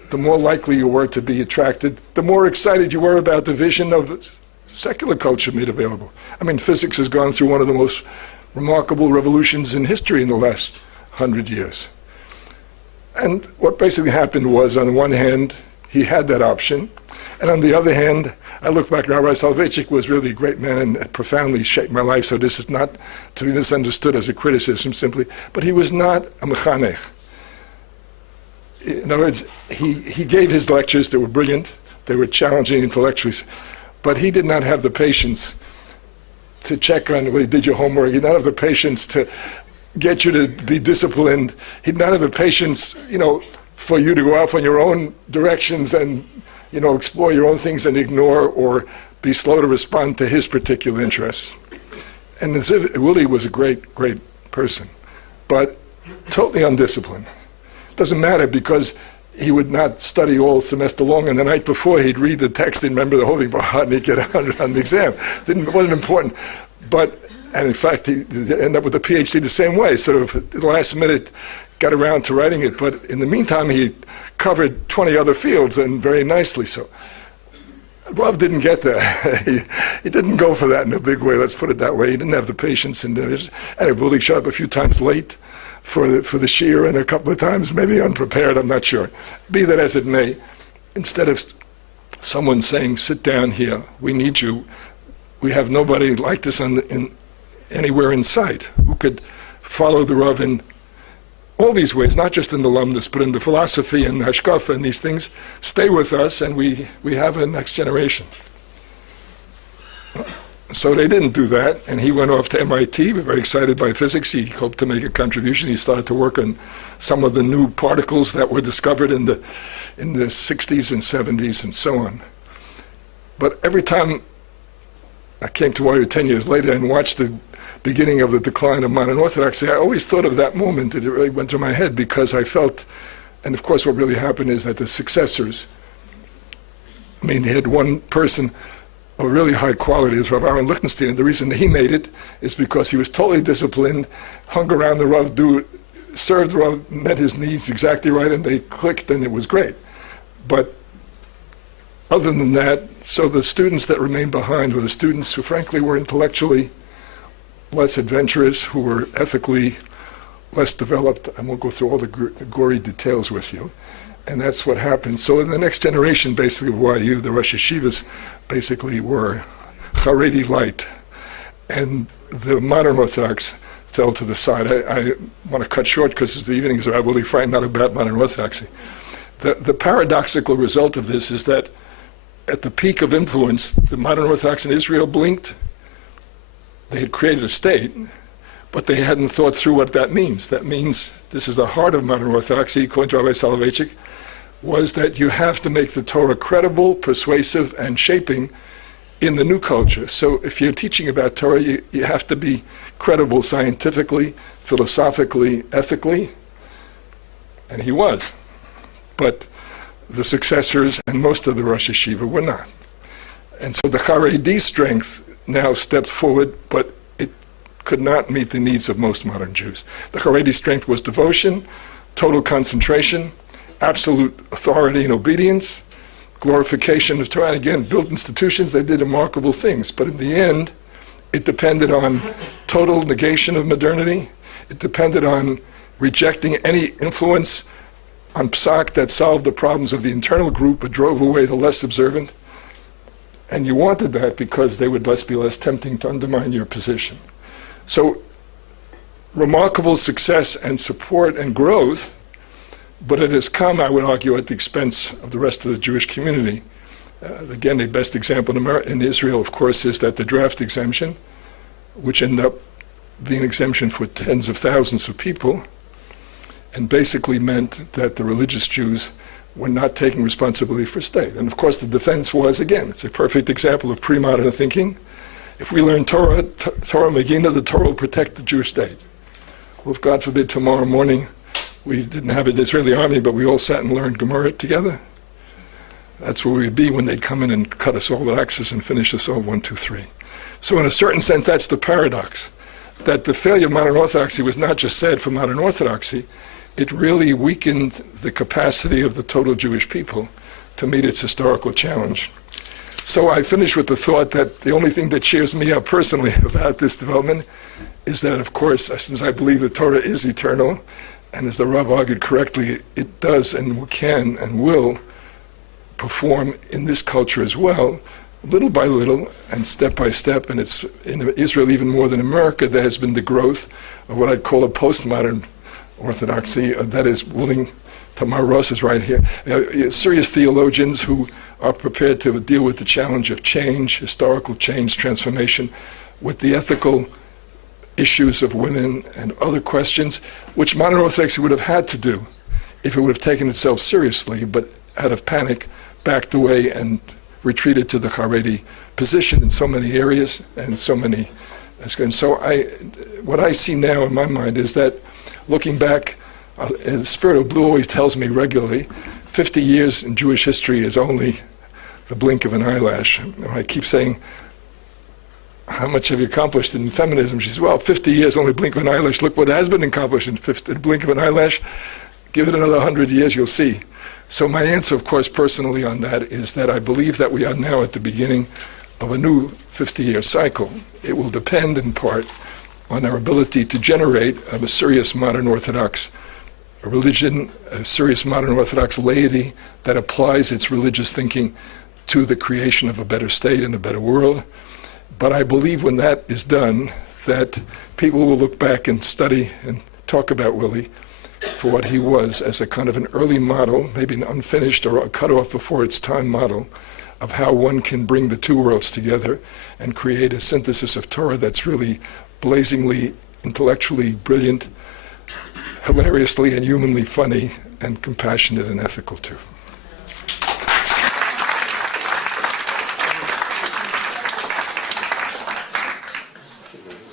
the more likely you were to be attracted, the more excited you were about the vision of secular culture made available. I mean, physics has gone through one of the most remarkable revolutions in history in the last 100 years. And what basically happened was, on the one hand, he had that option, and on the other hand, I look back, Rabbi Soloveitchik was really a great man and profoundly shaped my life, so this is not to be misunderstood as a criticism simply, but he was not a mechanech. In other words, he gave his lectures that were brilliant, they were challenging intellectually, but he did not have the patience to check on whether you did your homework. He did not have the patience to get you to be disciplined. He did not have the patience, for you to go off on your own directions and, explore your own things and ignore or be slow to respond to his particular interests. And Willy was a great, great person, but totally undisciplined. It doesn't matter because he would not study all semester long, and the night before he'd read the text and remember the Holy Bahar and he'd get 100 on the exam. It wasn't important. And in fact, he ended up with a PhD the same way, sort of at the last minute got around to writing it, but in the meantime he covered 20 other fields, and very nicely so. Rob didn't get that. he didn't go for that in a big way, let's put it that way. He didn't have the patience, and it really showed up a few times late for the shiur, and a couple of times maybe unprepared, I'm not sure. Be that as it may, instead of someone saying, sit down here, we need you, we have nobody like this anywhere in sight who could follow the Rav in all these ways, not just in the alumnus, but in the philosophy and hashkafa and these things. Stay with us, and we have a next generation. So they didn't do that, and he went off to MIT, very excited by physics. He hoped to make a contribution. He started to work on some of the new particles that were discovered in the 60s and 70s and so on. But every time I came to YU 10 years later and watched the beginning of the decline of modern Orthodoxy, I always thought of that moment, and it really went through my head, because I felt, and of course what really happened is that the successors, he had one person of really high quality, as Rav Aaron Lichtenstein, and the reason he made it is because he was totally disciplined, hung around the Rav, served the Rav, met his needs exactly right, and they clicked, and it was great. But other than that, so the students that remained behind were the students who frankly were intellectually less adventurous, who were ethically less developed. I won't go through all the gory details with you. And that's what happened. So in the next generation, basically, of YU, the Rosh Yeshivas basically were Haredi light. And the modern Orthodox fell to the side. I want to cut short because the evenings are really frightened not about modern Orthodoxy. The paradoxical result of this is that at the peak of influence, the modern Orthodox in Israel blinked. They had created a state, but they hadn't thought through what that means. That means this is the heart of modern Orthodoxy, according to Rabbi Soloveitchik. was that you have to make the Torah credible, persuasive, and shaping in the new culture. So if you're teaching about Torah, you have to be credible scientifically, philosophically, ethically, and he was. But the successors and most of the Rosh Hashiva were not. And so the Haredi strength now stepped forward, but it could not meet the needs of most modern Jews. The Haredi strength was devotion, total concentration, absolute authority and obedience, glorification of Torah. And again, built institutions, they did remarkable things. But in the end, it depended on total negation of modernity. It depended on rejecting any influence on psak that solved the problems of the internal group but drove away the less observant. And you wanted that because they would be less tempting to undermine your position. So remarkable success and support and growth, but it has come, I would argue, at the expense of the rest of the Jewish community. Again, the best example in Israel, of course, is that the draft exemption, which ended up being an exemption for tens of thousands of people, and basically meant that the religious Jews were not taking responsibility for state. And of course the defense was, again, it's a perfect example of pre-modern thinking. If we learn Torah, Torah Megina, the Torah will protect the Jewish state. Well, if God forbid tomorrow morning we didn't have an Israeli army, but we all sat and learned Gemara together, that's where we'd be when they'd come in and cut us all with axes and finish us off 1, 2, 3. So in a certain sense, that's the paradox, that the failure of modern orthodoxy was not just sad for modern orthodoxy, it really weakened the capacity of the total Jewish people to meet its historical challenge. So I finish with the thought that the only thing that cheers me up personally about this development is that, of course, since I believe the Torah is eternal, and as the Rav argued correctly, it does and can and will perform in this culture as well, little by little and step by step, and it's in Israel even more than America, there has been the growth of what I'd call a postmodern orthodoxy that is willing, Tamar Ross is right here, serious theologians who are prepared to deal with the challenge of change, historical change, transformation, with the ethical issues of women and other questions, which modern orthodoxy would have had to do if it would have taken itself seriously, but out of panic, backed away and retreated to the Haredi position in so many areas and so many. And so what I see now in my mind is that looking back, the spirit of blue always tells me regularly, 50 years in Jewish history is only the blink of an eyelash. And I keep saying, how much have you accomplished in feminism? She says, well, 50 years, only blink of an eyelash. Look what has been accomplished in a blink of an eyelash. Give it another 100 years, you'll see. So my answer, of course, personally on that is that I believe that we are now at the beginning of a new 50-year cycle. It will depend in part on our ability to generate a serious modern Orthodox religion, a serious modern Orthodox laity that applies its religious thinking to the creation of a better state and a better world. But I believe when that is done, that people will look back and study and talk about Willy for what he was as a kind of an early model, maybe an unfinished or a cut off before its time model, of how one can bring the two worlds together and create a synthesis of Torah that's really blazingly, intellectually brilliant, hilariously and humanly funny, and compassionate and ethical too.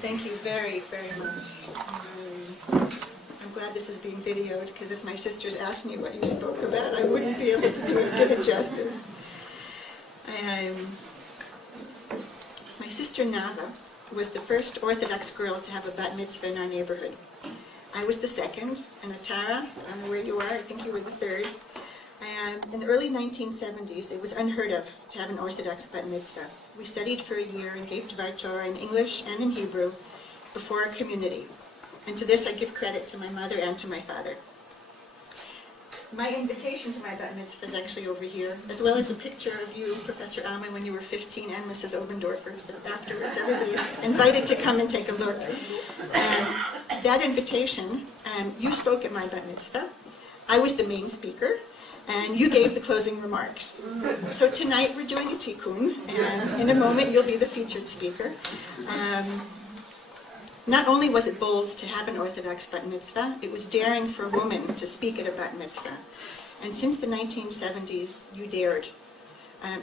Thank you very, very much. I'm glad this is being videoed, because if my sisters asked me what you spoke about, I wouldn't be able to give it justice. My sister Nava was the first Orthodox girl to have a bat mitzvah in our neighborhood. I was the second, and Atara, I don't know where you are, I think you were the third. In the early 1970s, it was unheard of to have an Orthodox bat mitzvah. We studied for a year and gave Dvar Torah in English and in Hebrew before our community. And to this I give credit to my mother and to my father. My invitation to my bat mitzvah is actually over here, as well as a picture of you, Professor Alman, when you were 15, and Mrs. Obendorfer. So afterwards, everybody's invited to come and take a look. That invitation, you spoke at my bat mitzvah. I was the main speaker, and you gave the closing remarks. So tonight we're doing a tikkun, and in a moment you'll be the featured speaker. Not only was it bold to have an Orthodox bat mitzvah, it was daring for a woman to speak at a bat mitzvah. And since the 1970s, you dared.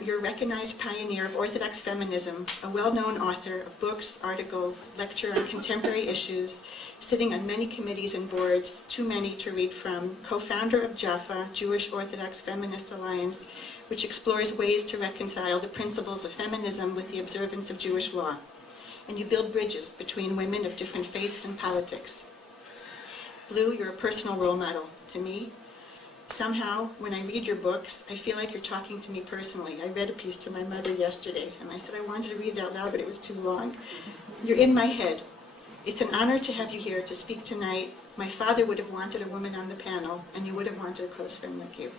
You're a recognized pioneer of Orthodox feminism, a well-known author of books, articles, lecture on contemporary issues, sitting on many committees and boards, too many to read from, co-founder of JAFA, Jewish Orthodox Feminist Alliance, which explores ways to reconcile the principles of feminism with the observance of Jewish law. And you build bridges between women of different faiths and politics. Blue, you're a personal role model to me. Somehow, when I read your books, I feel like you're talking to me personally. I read a piece to my mother yesterday, and I said I wanted to read it out loud, but it was too long. You're in my head. It's an honor to have you here to speak tonight. My father would have wanted a woman on the panel, and you would have wanted a close friend like you.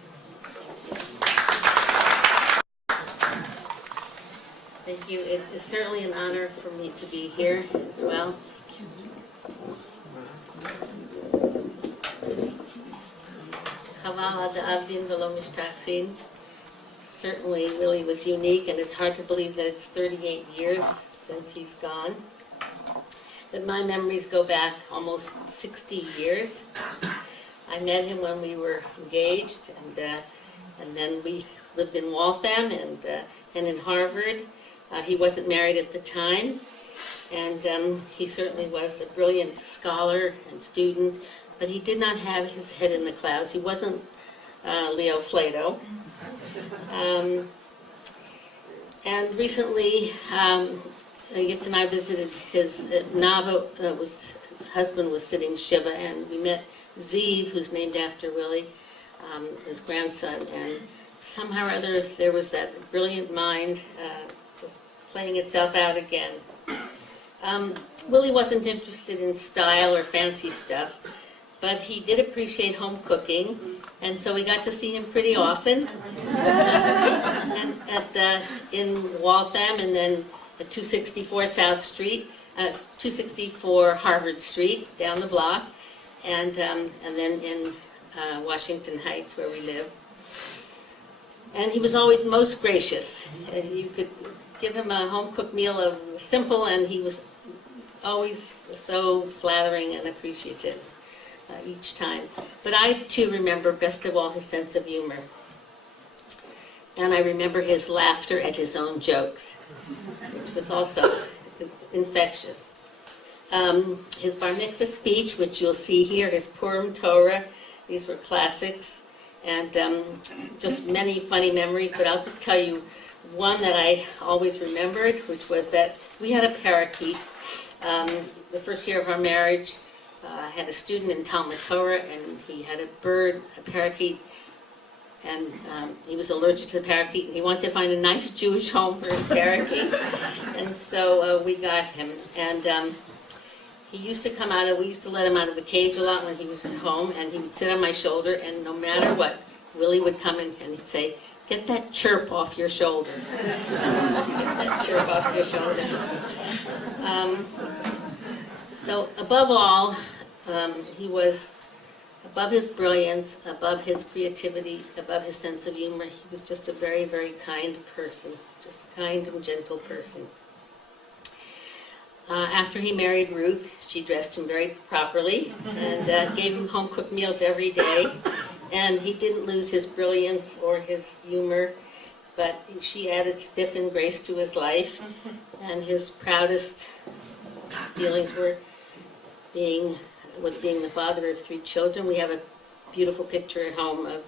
Thank you. It is certainly an honor for me to be here as well. Chaval ad avdin v'lo mishtafin. Certainly, Willy was unique, and it's hard to believe that it's 38 years since he's gone. But my memories go back almost 60 years. I met him when we were engaged, and then we lived in Waltham and in Harvard. He wasn't married at the time, and he certainly was a brilliant scholar and student, but he did not have his head in the clouds. He wasn't Leo Flato. And recently, Yitz and I visited his his husband was sitting Shiva, and we met Zeev, who's named after Willy, his grandson, and somehow or other there was that brilliant mind just playing itself out again. Willy wasn't interested in style or fancy stuff, but he did appreciate home cooking, and so we got to see him pretty often in Waltham, and then at 264 South Street, 264 Harvard Street, down the block, and then in Washington Heights, where we live. And he was always most gracious. You could give him a home-cooked meal of simple, and he was always so flattering and appreciative each time. But I, too, remember best of all his sense of humor. And I remember his laughter at his own jokes, which was also infectious. His bar mitzvah speech, which you'll see here, his Purim Torah, these were classics, and just many funny memories, but I'll just tell you one that I always remembered, which was that we had a parakeet. The first year of our marriage, I had a student in Talmud Torah, and he had a bird, a parakeet, and he was allergic to the parakeet, and he wanted to find a nice Jewish home for his parakeet, and so we got him. And he used to come out, we used to let him out of the cage a lot when he was at home, and he would sit on my shoulder, and no matter what, Willy would come in and he'd say, "Get that chirp off your shoulder." Get that chirp off your shoulder. So above all, he was, above his brilliance, above his creativity, above his sense of humor, he was just a very, very kind person, just kind and gentle person. After he married Ruth, she dressed him very properly and gave him home-cooked meals every day. And he didn't lose his brilliance or his humor, but she added spiff and grace to his life. And his proudest feelings was being the father of 3 children. We have a beautiful picture at home of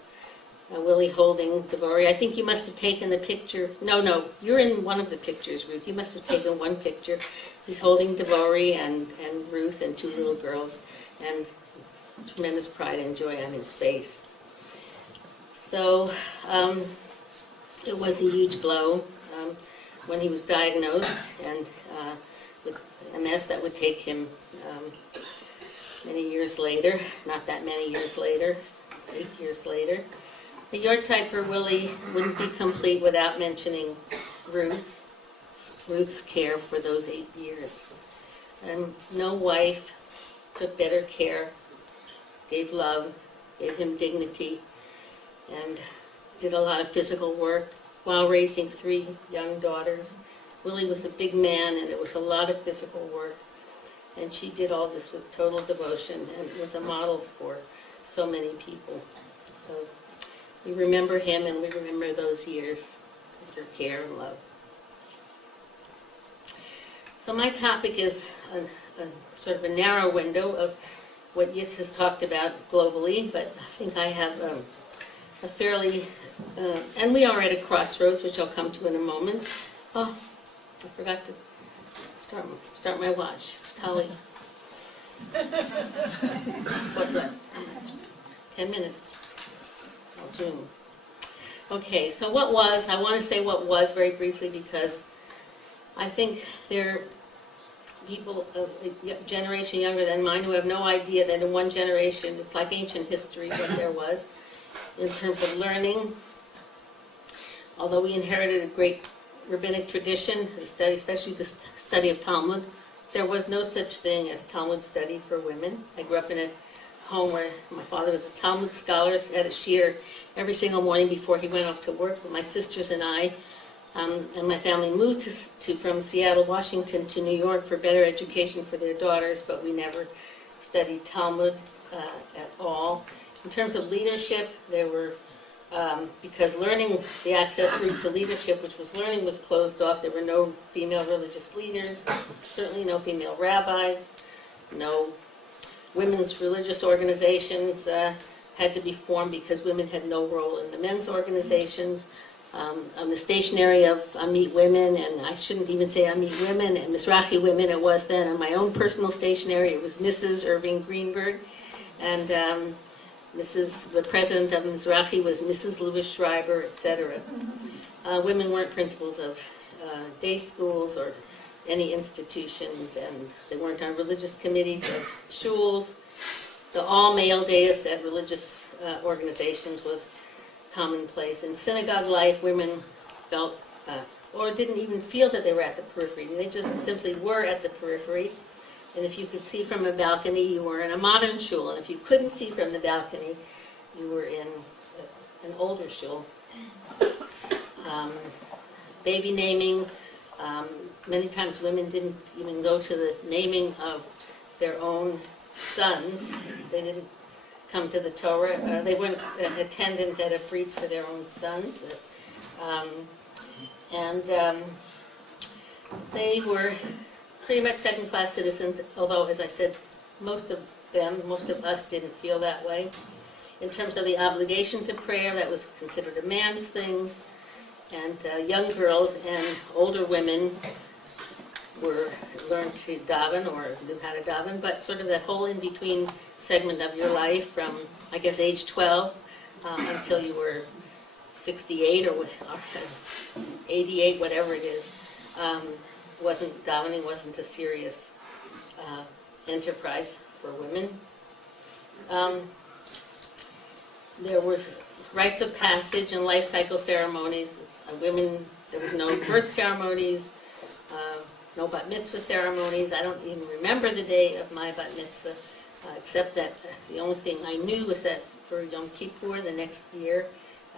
Willy holding Devori. I think you must have taken the picture. No, you're in one of the pictures, Ruth. You must have taken one picture. He's holding Devori and Ruth and 2 little girls, and tremendous pride and joy on his face. So it was a huge blow when he was diagnosed, and with MS that would take him many years later, not that many years later, 8 years later. The yahrzeit for Willy wouldn't be complete without mentioning Ruth's care for those 8 years. And no wife took better care, gave love, gave him dignity, and did a lot of physical work while raising 3 young daughters. Willy was a big man, and it was a lot of physical work. And she did all this with total devotion and was a model for so many people. So we remember him and we remember those years of her care and love. So my topic is a sort of a narrow window of what Yitz has talked about globally, but I think I have a fairly, and we are at a crossroads, which I'll come to in a moment. Oh, I forgot to start my watch. Tali. 10 minutes. I'll zoom. Okay, so what was, I want to say what was very briefly because I think there are people of a generation younger than mine who have no idea that in one generation, it's like ancient history what there was in terms of learning. Although we inherited a great rabbinic tradition, the study, especially the study of Talmud, there was no such thing as Talmud study for women. I grew up in a home where my father was a Talmud scholar, had a shiur every single morning before he went off to work. But my sisters and I and my family moved from Seattle, Washington to New York for better education for their daughters, but we never studied Talmud at all. In terms of leadership, there were, because learning, the access route to leadership, which was learning, was closed off. There were no female religious leaders, certainly no female rabbis, no women's religious organizations had to be formed because women had no role in the men's organizations. On the stationery of Amit Women, and I shouldn't even say Amit Women, and Mizrahi Women it was then. On my own personal stationery, it was Mrs. Irving Greenberg, and the president of Mizrahi was Mrs. Louis Schreiber, etc. Women weren't principals of day schools or any institutions, and they weren't on religious committees of shuls. The all-male dais at religious organizations was commonplace. In synagogue life, women felt, or didn't even feel that they were at the periphery. They just simply were at the periphery. And if you could see from a balcony, you were in a modern shul. And if you couldn't see from the balcony, you were in an older shul. Baby naming. Many times women didn't even go to the naming of their own sons. They didn't come to the Torah. They weren't attendant at a brit for their own sons. They were pretty much second-class citizens, although, as I said, most of us didn't feel that way. In terms of the obligation to prayer, that was considered a man's thing. And young girls and older women learned to daven or knew how to daven, but sort of that whole in-between segment of your life from, I guess, age 12 until you were 68 or 88, whatever it is, davening wasn't a serious enterprise for women. There was rites of passage and life cycle ceremonies. Women, there was no birth ceremonies, no bat mitzvah ceremonies. I don't even remember the day of my bat mitzvah, except that the only thing I knew was that for Yom Kippur the next year,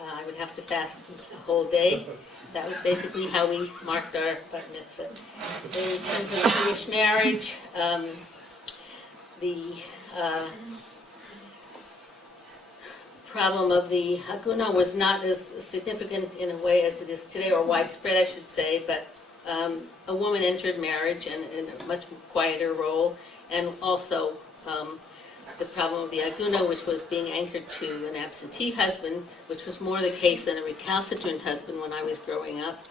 I would have to fast a whole day. That was basically how we marked our bat mitzvah. In terms of Jewish marriage, the problem of the Aguna was not as significant in a way as it is today, or widespread, I should say, but a woman entered marriage in a much quieter role, and also the problem of the Aguna, which was being anchored to an absentee husband, which was more the case than a recalcitrant husband when I was growing up,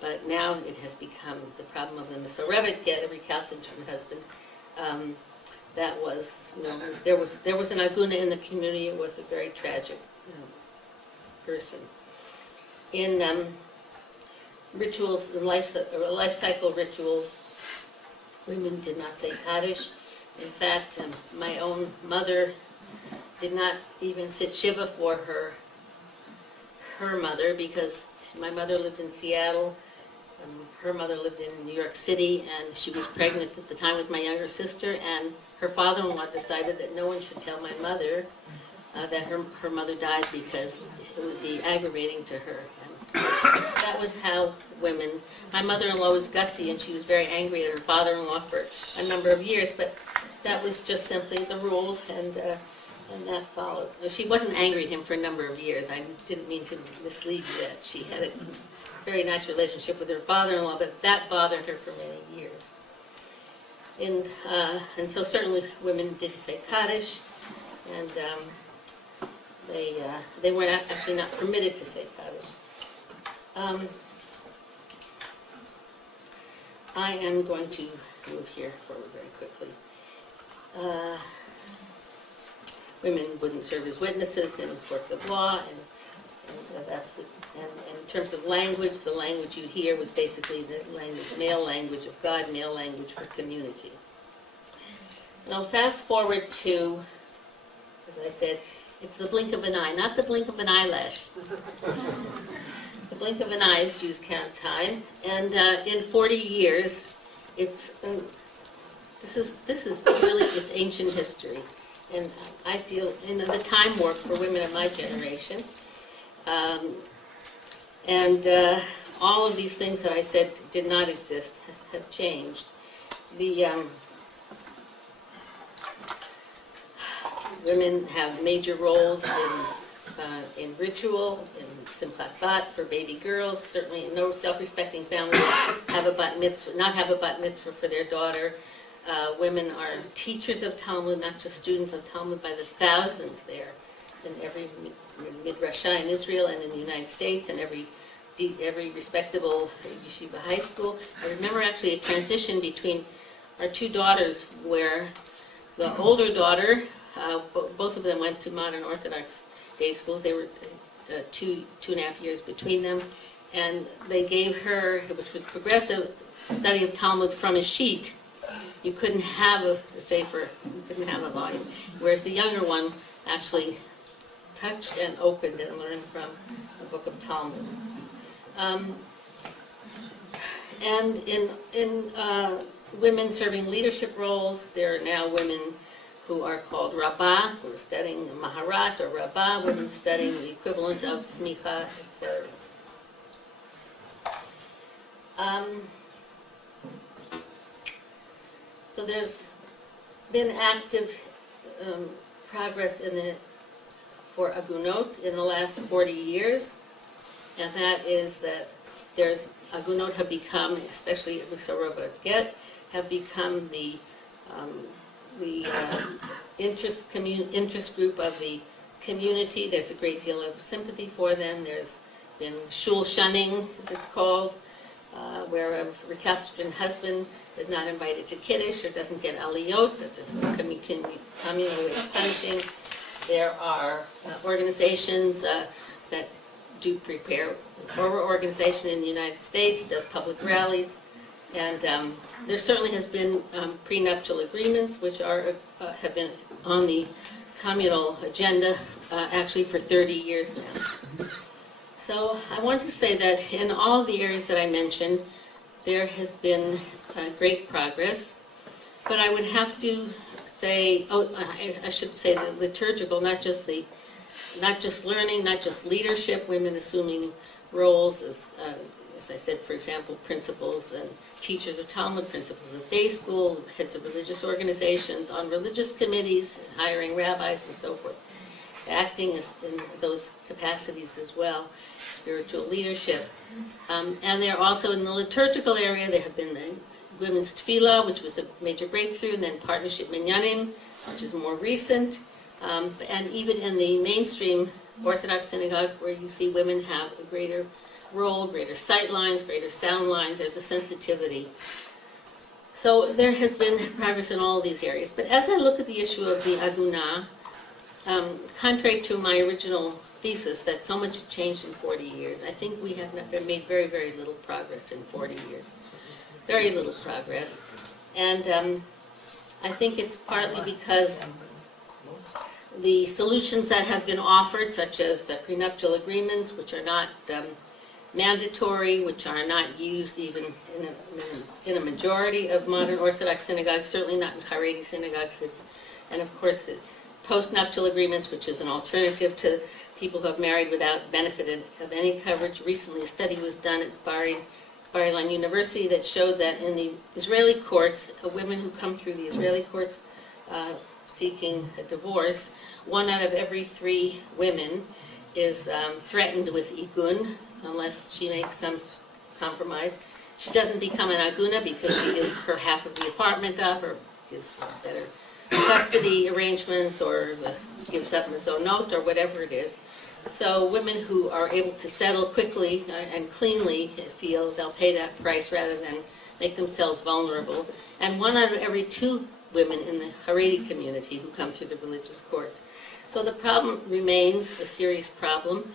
but now it has become the problem of the Mesorevet get, a recalcitrant husband. That was, there was an Aguna in the community. It was a very tragic person. In rituals, in life cycle rituals, women did not say Kaddish. In fact, my own mother did not even sit Shiva for her mother, because my mother lived in Seattle. Her mother lived in New York City, and she was pregnant at the time with my younger sister, and her father-in-law decided that no one should tell my mother that her mother died because it would be aggravating to her. And that was how women, my mother-in-law was gutsy, and she was very angry at her father-in-law for a number of years, but that was just simply the rules, and And that followed. She wasn't angry at him for a number of years. I didn't mean to mislead you that she had a very nice relationship with her father-in-law, but that bothered her for many years. And so certainly women didn't say Kaddish, and they were actually not permitted to say Kaddish. I am going to move here forward very quickly. Women wouldn't serve as witnesses in courts of law, and in terms of language, the language you hear was basically the male language of God, male language for community. Now fast forward to, as I said, it's the blink of an eye, not the blink of an eyelash. The blink of an eye is Jews count time, and in 40 years, this is really it's ancient history, and I feel the time warp for women of my generation, and all of these things that I said did not exist have changed. The women have major roles in ritual, in simchat bat for baby girls. Certainly, no self-respecting family have a bat mitzvah, not have a bat mitzvah for their daughter. Women are teachers of Talmud, not just students of Talmud, by the thousands there in every midrasha in Israel and in the United States, and every respectable yeshiva high school. I remember actually a transition between our two daughters, where the older daughter, both of them went to modern Orthodox day schools. They were 2.5 years between them, and they gave her, which was progressive, study of Talmud from a sheet. You couldn't have a sefer, you couldn't have a volume, whereas the younger one actually touched and opened and learned from a book of Talmud. And in women serving leadership roles, there are now women who are called Rabbah, who are studying Maharat or Rabbah, women studying the equivalent of Smicha, etc. So there's been active progress for Agunot in the last 40 years, and that is that Agunot have become, especially Rusarova Get, have become the interest group of the community. There's a great deal of sympathy for them. There's been shul shunning, as it's called, where a recalcitrant husband is not invited to Kiddush or doesn't get aliyot. That's a communal way of punishing. There are organizations that do prepare. Our organization in the United States does public rallies. And there certainly has been prenuptial agreements, which have been on the communal agenda actually for 30 years now. So I want to say that in all the areas that I mentioned, there has been great progress. But I would have to say, I should say the liturgical, not just learning, not just leadership, women assuming roles as I said, for example, principals and teachers of Talmud, principals of day school, heads of religious organizations, on religious committees, hiring rabbis and so forth, acting in those capacities as well, spiritual leadership. And they're also in the liturgical area. There have been the women's tefillah, which was a major breakthrough, and then partnership minyanim, which is more recent. And even in the mainstream Orthodox synagogue, where you see women have a greater role, greater sight lines, greater sound lines, there's a sensitivity. So there has been progress in all of these areas. But as I look at the issue of the Agunah, contrary to my original thesis that so much had changed in 40 years, I think we have made very, very little progress in 40 years. Very little progress. And I think it's partly because the solutions that have been offered, such as prenuptial agreements, which are not mandatory, which are not used even in a majority of modern Orthodox synagogues, certainly not in Haredi synagogues. And of course, the postnuptial agreements, which is an alternative to people who have married without benefit of any coverage. Recently, a study was done at Bar Ilan University that showed that in the Israeli courts, women who come through the Israeli courts seeking a divorce, 1 out of every 3 women is threatened with igun unless she makes some compromise. She doesn't become an aguna because she gives her half of the apartment up or gives better custody arrangements or gives up mezonot or whatever it is. So women who are able to settle quickly and cleanly feel they'll pay that price rather than make themselves vulnerable. And 1 out of every 2 women in the Haredi community who come through the religious courts. So the problem remains a serious problem,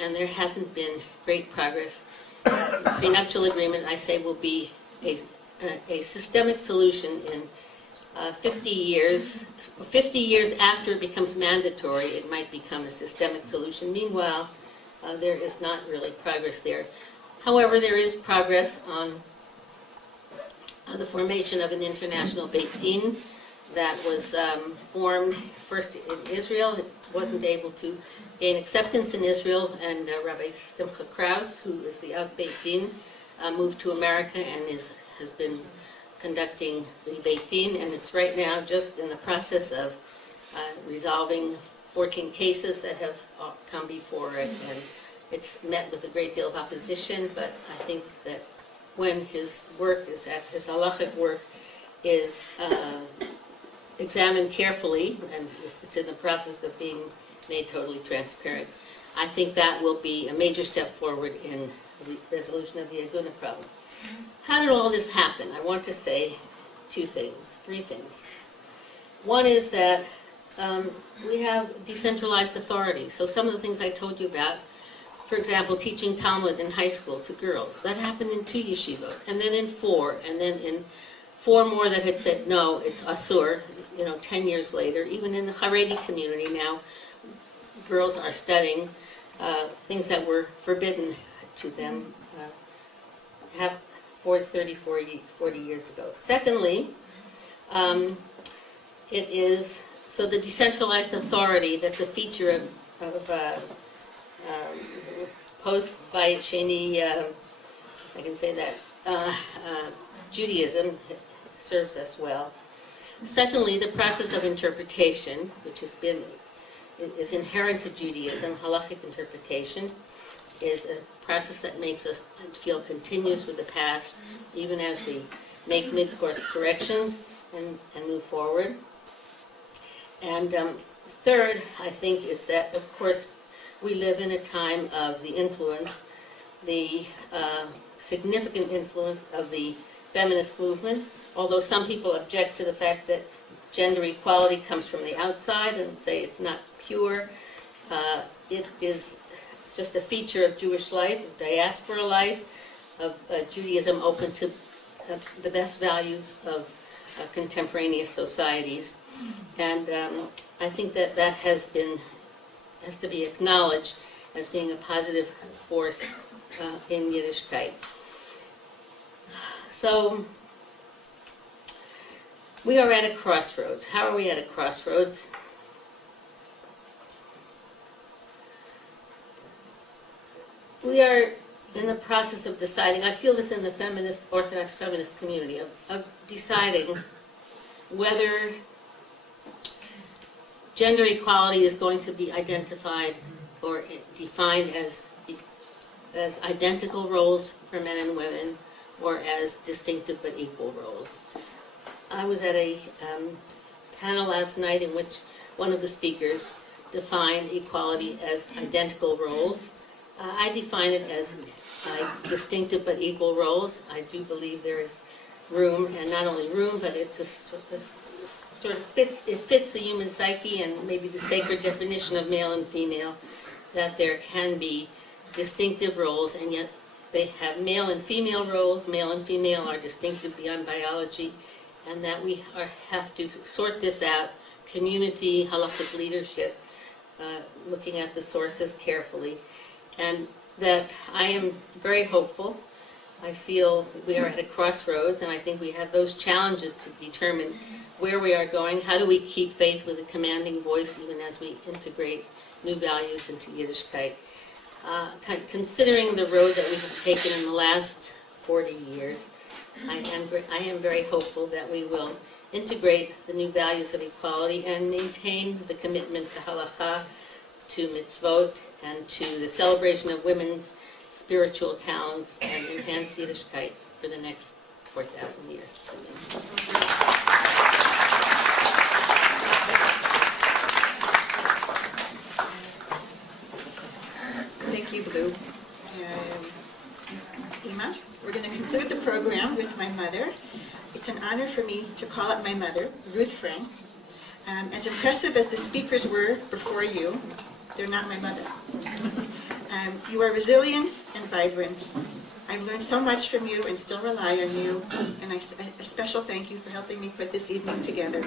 and there hasn't been great progress. The prenuptial agreement, I say, will be a systemic solution in 50 years. 50 years after it becomes mandatory, it might become a systemic solution. Meanwhile, there is not really progress there. However, there is progress on the formation of an international Beit Din that was formed first in Israel. It wasn't able to gain acceptance in Israel, and Rabbi Simcha Kraus, who is the Beit Din, moved to America and has been conducting the Beit Din, and it's right now just in the process of resolving 14 cases that have come before it, and it's met with a great deal of opposition, but I think that when his halachic work is examined carefully, and it's in the process of being made totally transparent, I think that will be a major step forward in the resolution of the Aguna problem. How did all this happen? I want to say 3 things. One is that we have decentralized authority. So some of the things I told you about, for example, teaching Talmud in high school to girls, that happened in 2 yeshivot, and then in 4, and then in 4 more that had said, no, it's asur, 10 years later. Even in the Haredi community now, girls are studying things that were forbidden to them 40 years ago. Secondly, it is, so the decentralized authority that's a feature of post-Bayit Sheni, I can say that, Judaism serves us well. Secondly, the process of interpretation, which is inherent to Judaism, halachic interpretation, is a process that makes us feel continuous with the past, even as we make mid-course corrections and move forward. And third, I think, is that, of course, we live in a time of the influence, the significant influence of the feminist movement, although some people object to the fact that gender equality comes from the outside and say it's not pure. It is just a feature of Jewish life, of diaspora life, of Judaism open to the best values of contemporaneous societies. And I think that has to be acknowledged as being a positive force in Yiddishkeit. So we are at a crossroads. How are we at a crossroads? We are in the process of deciding, I feel this in the Orthodox feminist community, of deciding whether gender equality is going to be identified or defined as identical roles for men and women, or as distinctive but equal roles. I was at a panel last night in which one of the speakers defined equality as identical roles. I define it as distinctive but equal roles. I do believe there is room, and not only room, but it's sort of fits the human psyche and maybe the sacred definition of male and female, that there can be distinctive roles, and yet they have male and female roles. Male and female are distinctive beyond biology, and that we have to sort this out, community, halachic leadership, looking at the sources carefully, and that I am very hopeful. I feel we are at a crossroads, and I think we have those challenges to determine where we are going. How do we keep faith with a commanding voice even as we integrate new values into Yiddishkeit? Considering the road that we have taken in the last 40 years, I am very hopeful that we will integrate the new values of equality and maintain the commitment to halakha, to mitzvot, and to the celebration of women's spiritual talents and enhance Yiddishkeit for the next 4,000 years. Thank you, Blue. Ima, we're going to conclude the program with my mother. It's an honor for me to call up my mother, Ruth Frank. As impressive as the speakers were before you, they're not my mother. You are resilient and vibrant. I've learned so much from you and still rely on you, and a special thank you for helping me put this evening together.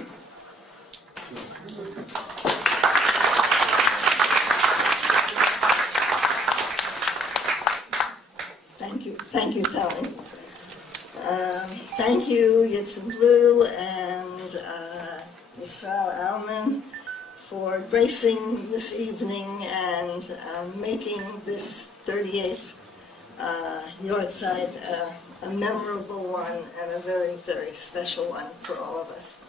Thank you, Tony. Thank you, Yitzhak Blue and Yisrael Alman, for gracing this evening and making this 38th Yortzeit a memorable one and a very, very special one for all of us.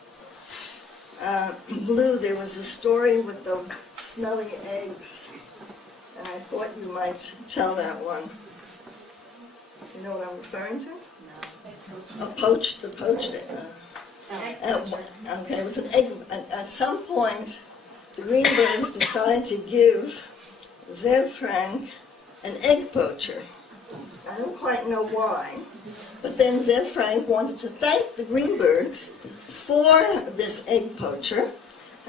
Blue, there was a story with the smelly eggs, and I thought you might tell that one. You know what I'm referring to? No. The poached okay, it was an egg. At some point, the Greenbergs decided to give Zev Frank an egg poacher. I don't quite know why, but then Zev Frank wanted to thank the Greenbergs for this egg poacher,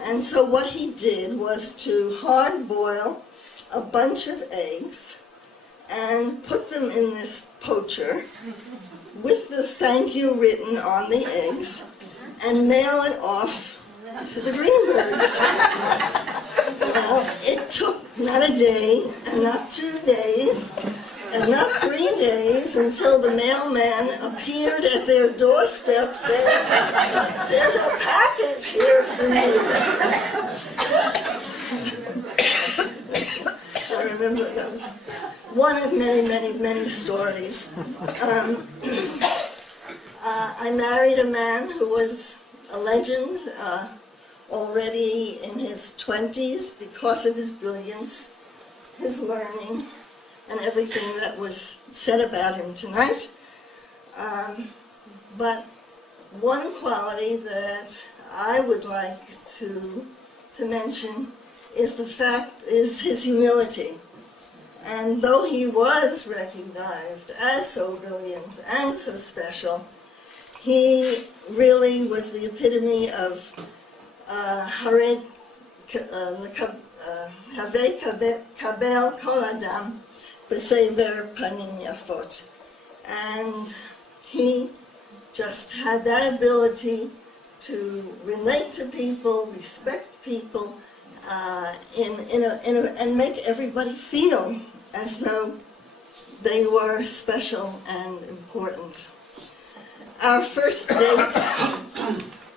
and so what he did was to hard boil a bunch of eggs and put them in this poacher with the thank you written on the eggs and mail it off to the Greenbergs. Well, it took not a day and not 2 days and not 3 days until the mailman appeared at their doorstep saying, "There's a package here for you." I remember that was one of many, many, many stories. I married a man who was a legend, already in his 20s because of his brilliance, his learning, and everything that was said about him tonight. But one quality that I would like to mention is his humility. And though he was recognized as so brilliant and so special, he really was the epitome of Havei kabel kol adam b'sever panim yafot. And he just had that ability to relate to people, respect people, and make everybody feel as though they were special and important. Our first date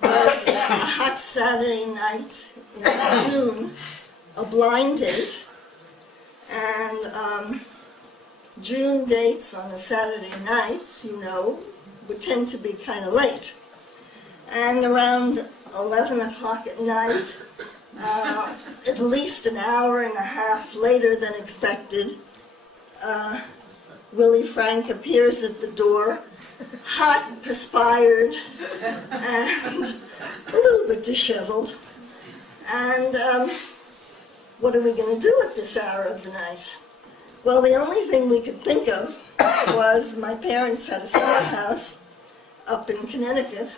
was a hot Saturday night in June, a blind date, and June dates on a Saturday night, would tend to be kind of late. And around 11 o'clock at night, at least an hour and a half later than expected, Willy Frank appears at the door, hot, perspired, and a little bit disheveled. And what are we going to do at this hour of the night? Well, the only thing we could think of was my parents had a summer house up in Connecticut.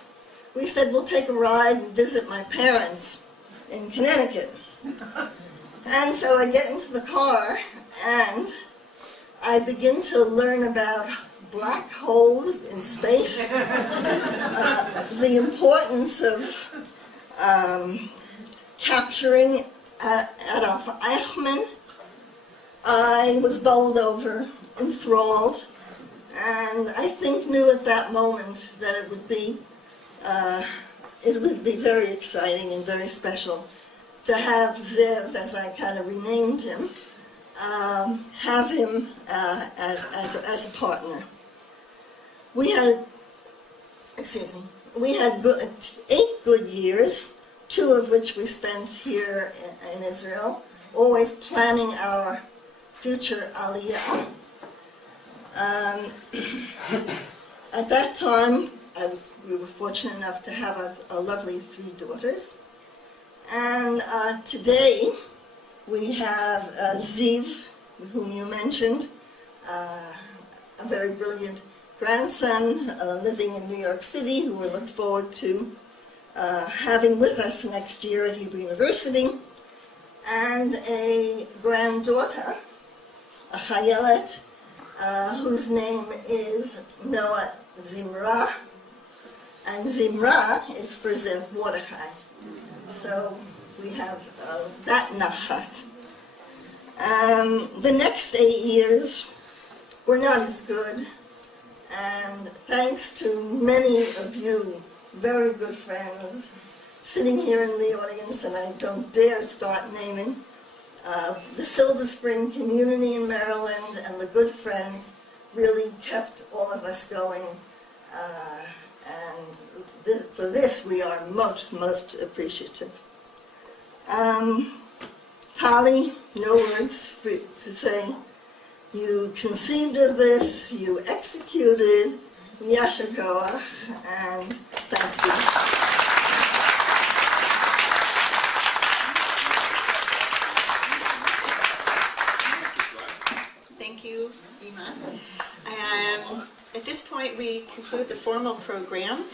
We said, we'll take a ride and visit my parents in Connecticut. And so I get into the car and I begin to learn about black holes in space, the importance of capturing Adolf Eichmann. I was bowled over, enthralled, and I think knew at that moment that it would be very exciting and very special to have Zev, as I kind of renamed him, have him as a partner. We had, excuse me, we had 8 good years, 2 of which we spent here in Israel, always planning our future aliyah. At that time, we were fortunate enough to have a lovely 3 daughters. And today, we have Ziv, whom you mentioned, a very brilliant grandson living in New York City, who we look forward to having with us next year at Hebrew University, and a granddaughter, a chayelet, whose name is Noah Zimra, and Zimra is for Zev Mordechai. So we have that nachat. The next 8 years were not as good, and thanks to many of you, very good friends, sitting here in the audience, and I don't dare start naming, the Silver Spring community in Maryland and the good friends really kept all of us going, and for this we are most appreciative. Tali, no words to say. You conceived of this, you executed, Yasher Koach, and thank you. Thank you, Ima. At this point, we conclude the formal program.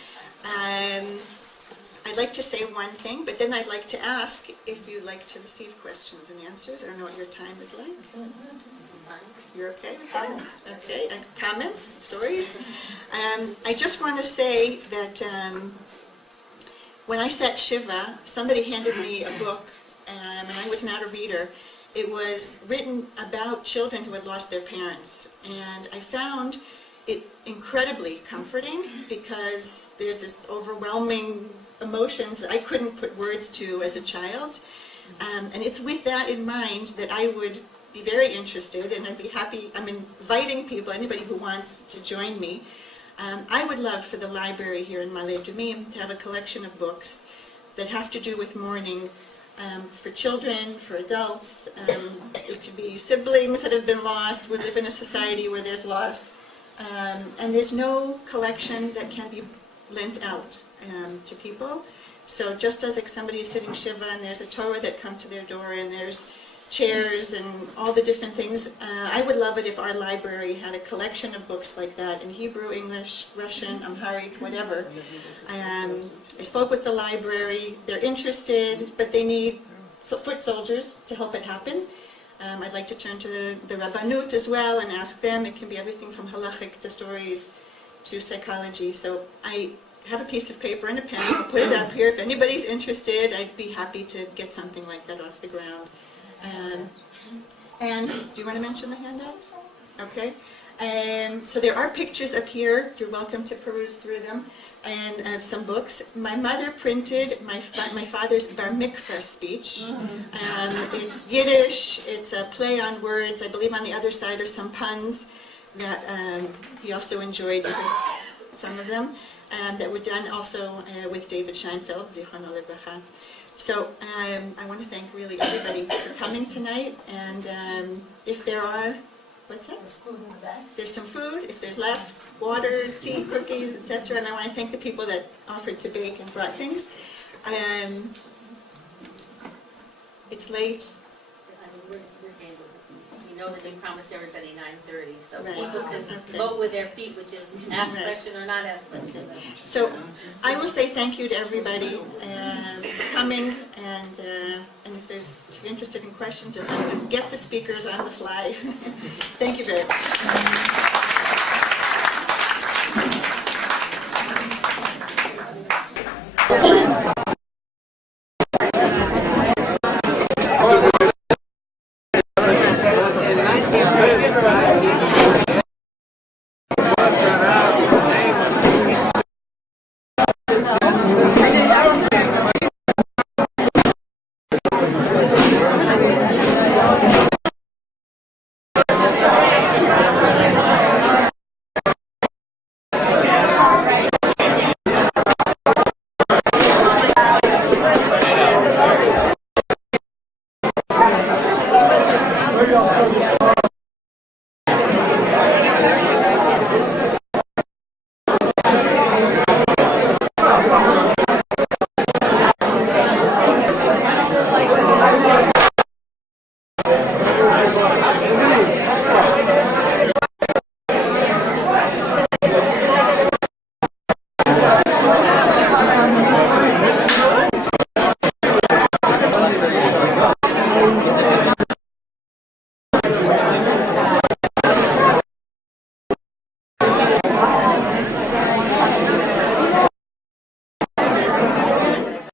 I'd like to say one thing, but then I'd like to ask if you'd like to receive questions and answers. I don't know what your time is like. You're okay? Comments. Okay, and comments, stories. I just want to say that when I sat Shiva, somebody handed me a book, and I was not a reader. It was written about children who had lost their parents, and I found it incredibly comforting because there's this overwhelming emotions that I couldn't put words to as a child, and it's with that in mind that I would be very interested, and I'd be happy. I'm inviting people, anybody who wants to join me. I would love for the library here in Ma'ale Adumim to have a collection of books that have to do with mourning for children, for adults. It could be siblings that have been lost. We live in a society where there's loss, and there's no collection that can be lent out to people. So just as like somebody is sitting Shiva and there's a Torah that comes to their door and there's chairs and all the different things, I would love it if our library had a collection of books like that in Hebrew, English, Russian, Amharic, whatever. I spoke with the library. They're interested, but they need foot soldiers to help it happen. I'd like to turn to the Rabbanut as well and ask them. It can be everything from halachic to stories to psychology. So I have a piece of paper and a pen. I'll put it up here. If anybody's interested, I'd be happy to get something like that off the ground. And do you want to mention the handout? Okay. So there are pictures up here. You're welcome to peruse through them. And some books. My mother printed my father's bar mitzvah speech. It's Yiddish. It's a play on words. I believe on the other side are some puns that he also enjoyed, some of them, that were done also with David Scheinfeld, Zichrono Livracha. So I want to thank really everybody for coming tonight, and if there are, what's that? There's food in the back. There's some food, if there's left, water, tea, cookies, etc. And I want to thank the people that offered to bake and brought things. It's late. We know that we promised everybody 9:30, so Right. people can Okay. vote with their feet, which is ask question or not ask question. So I will say thank you to everybody for coming, and if you're interested in questions or how to get the speakers on the fly, thank you very much.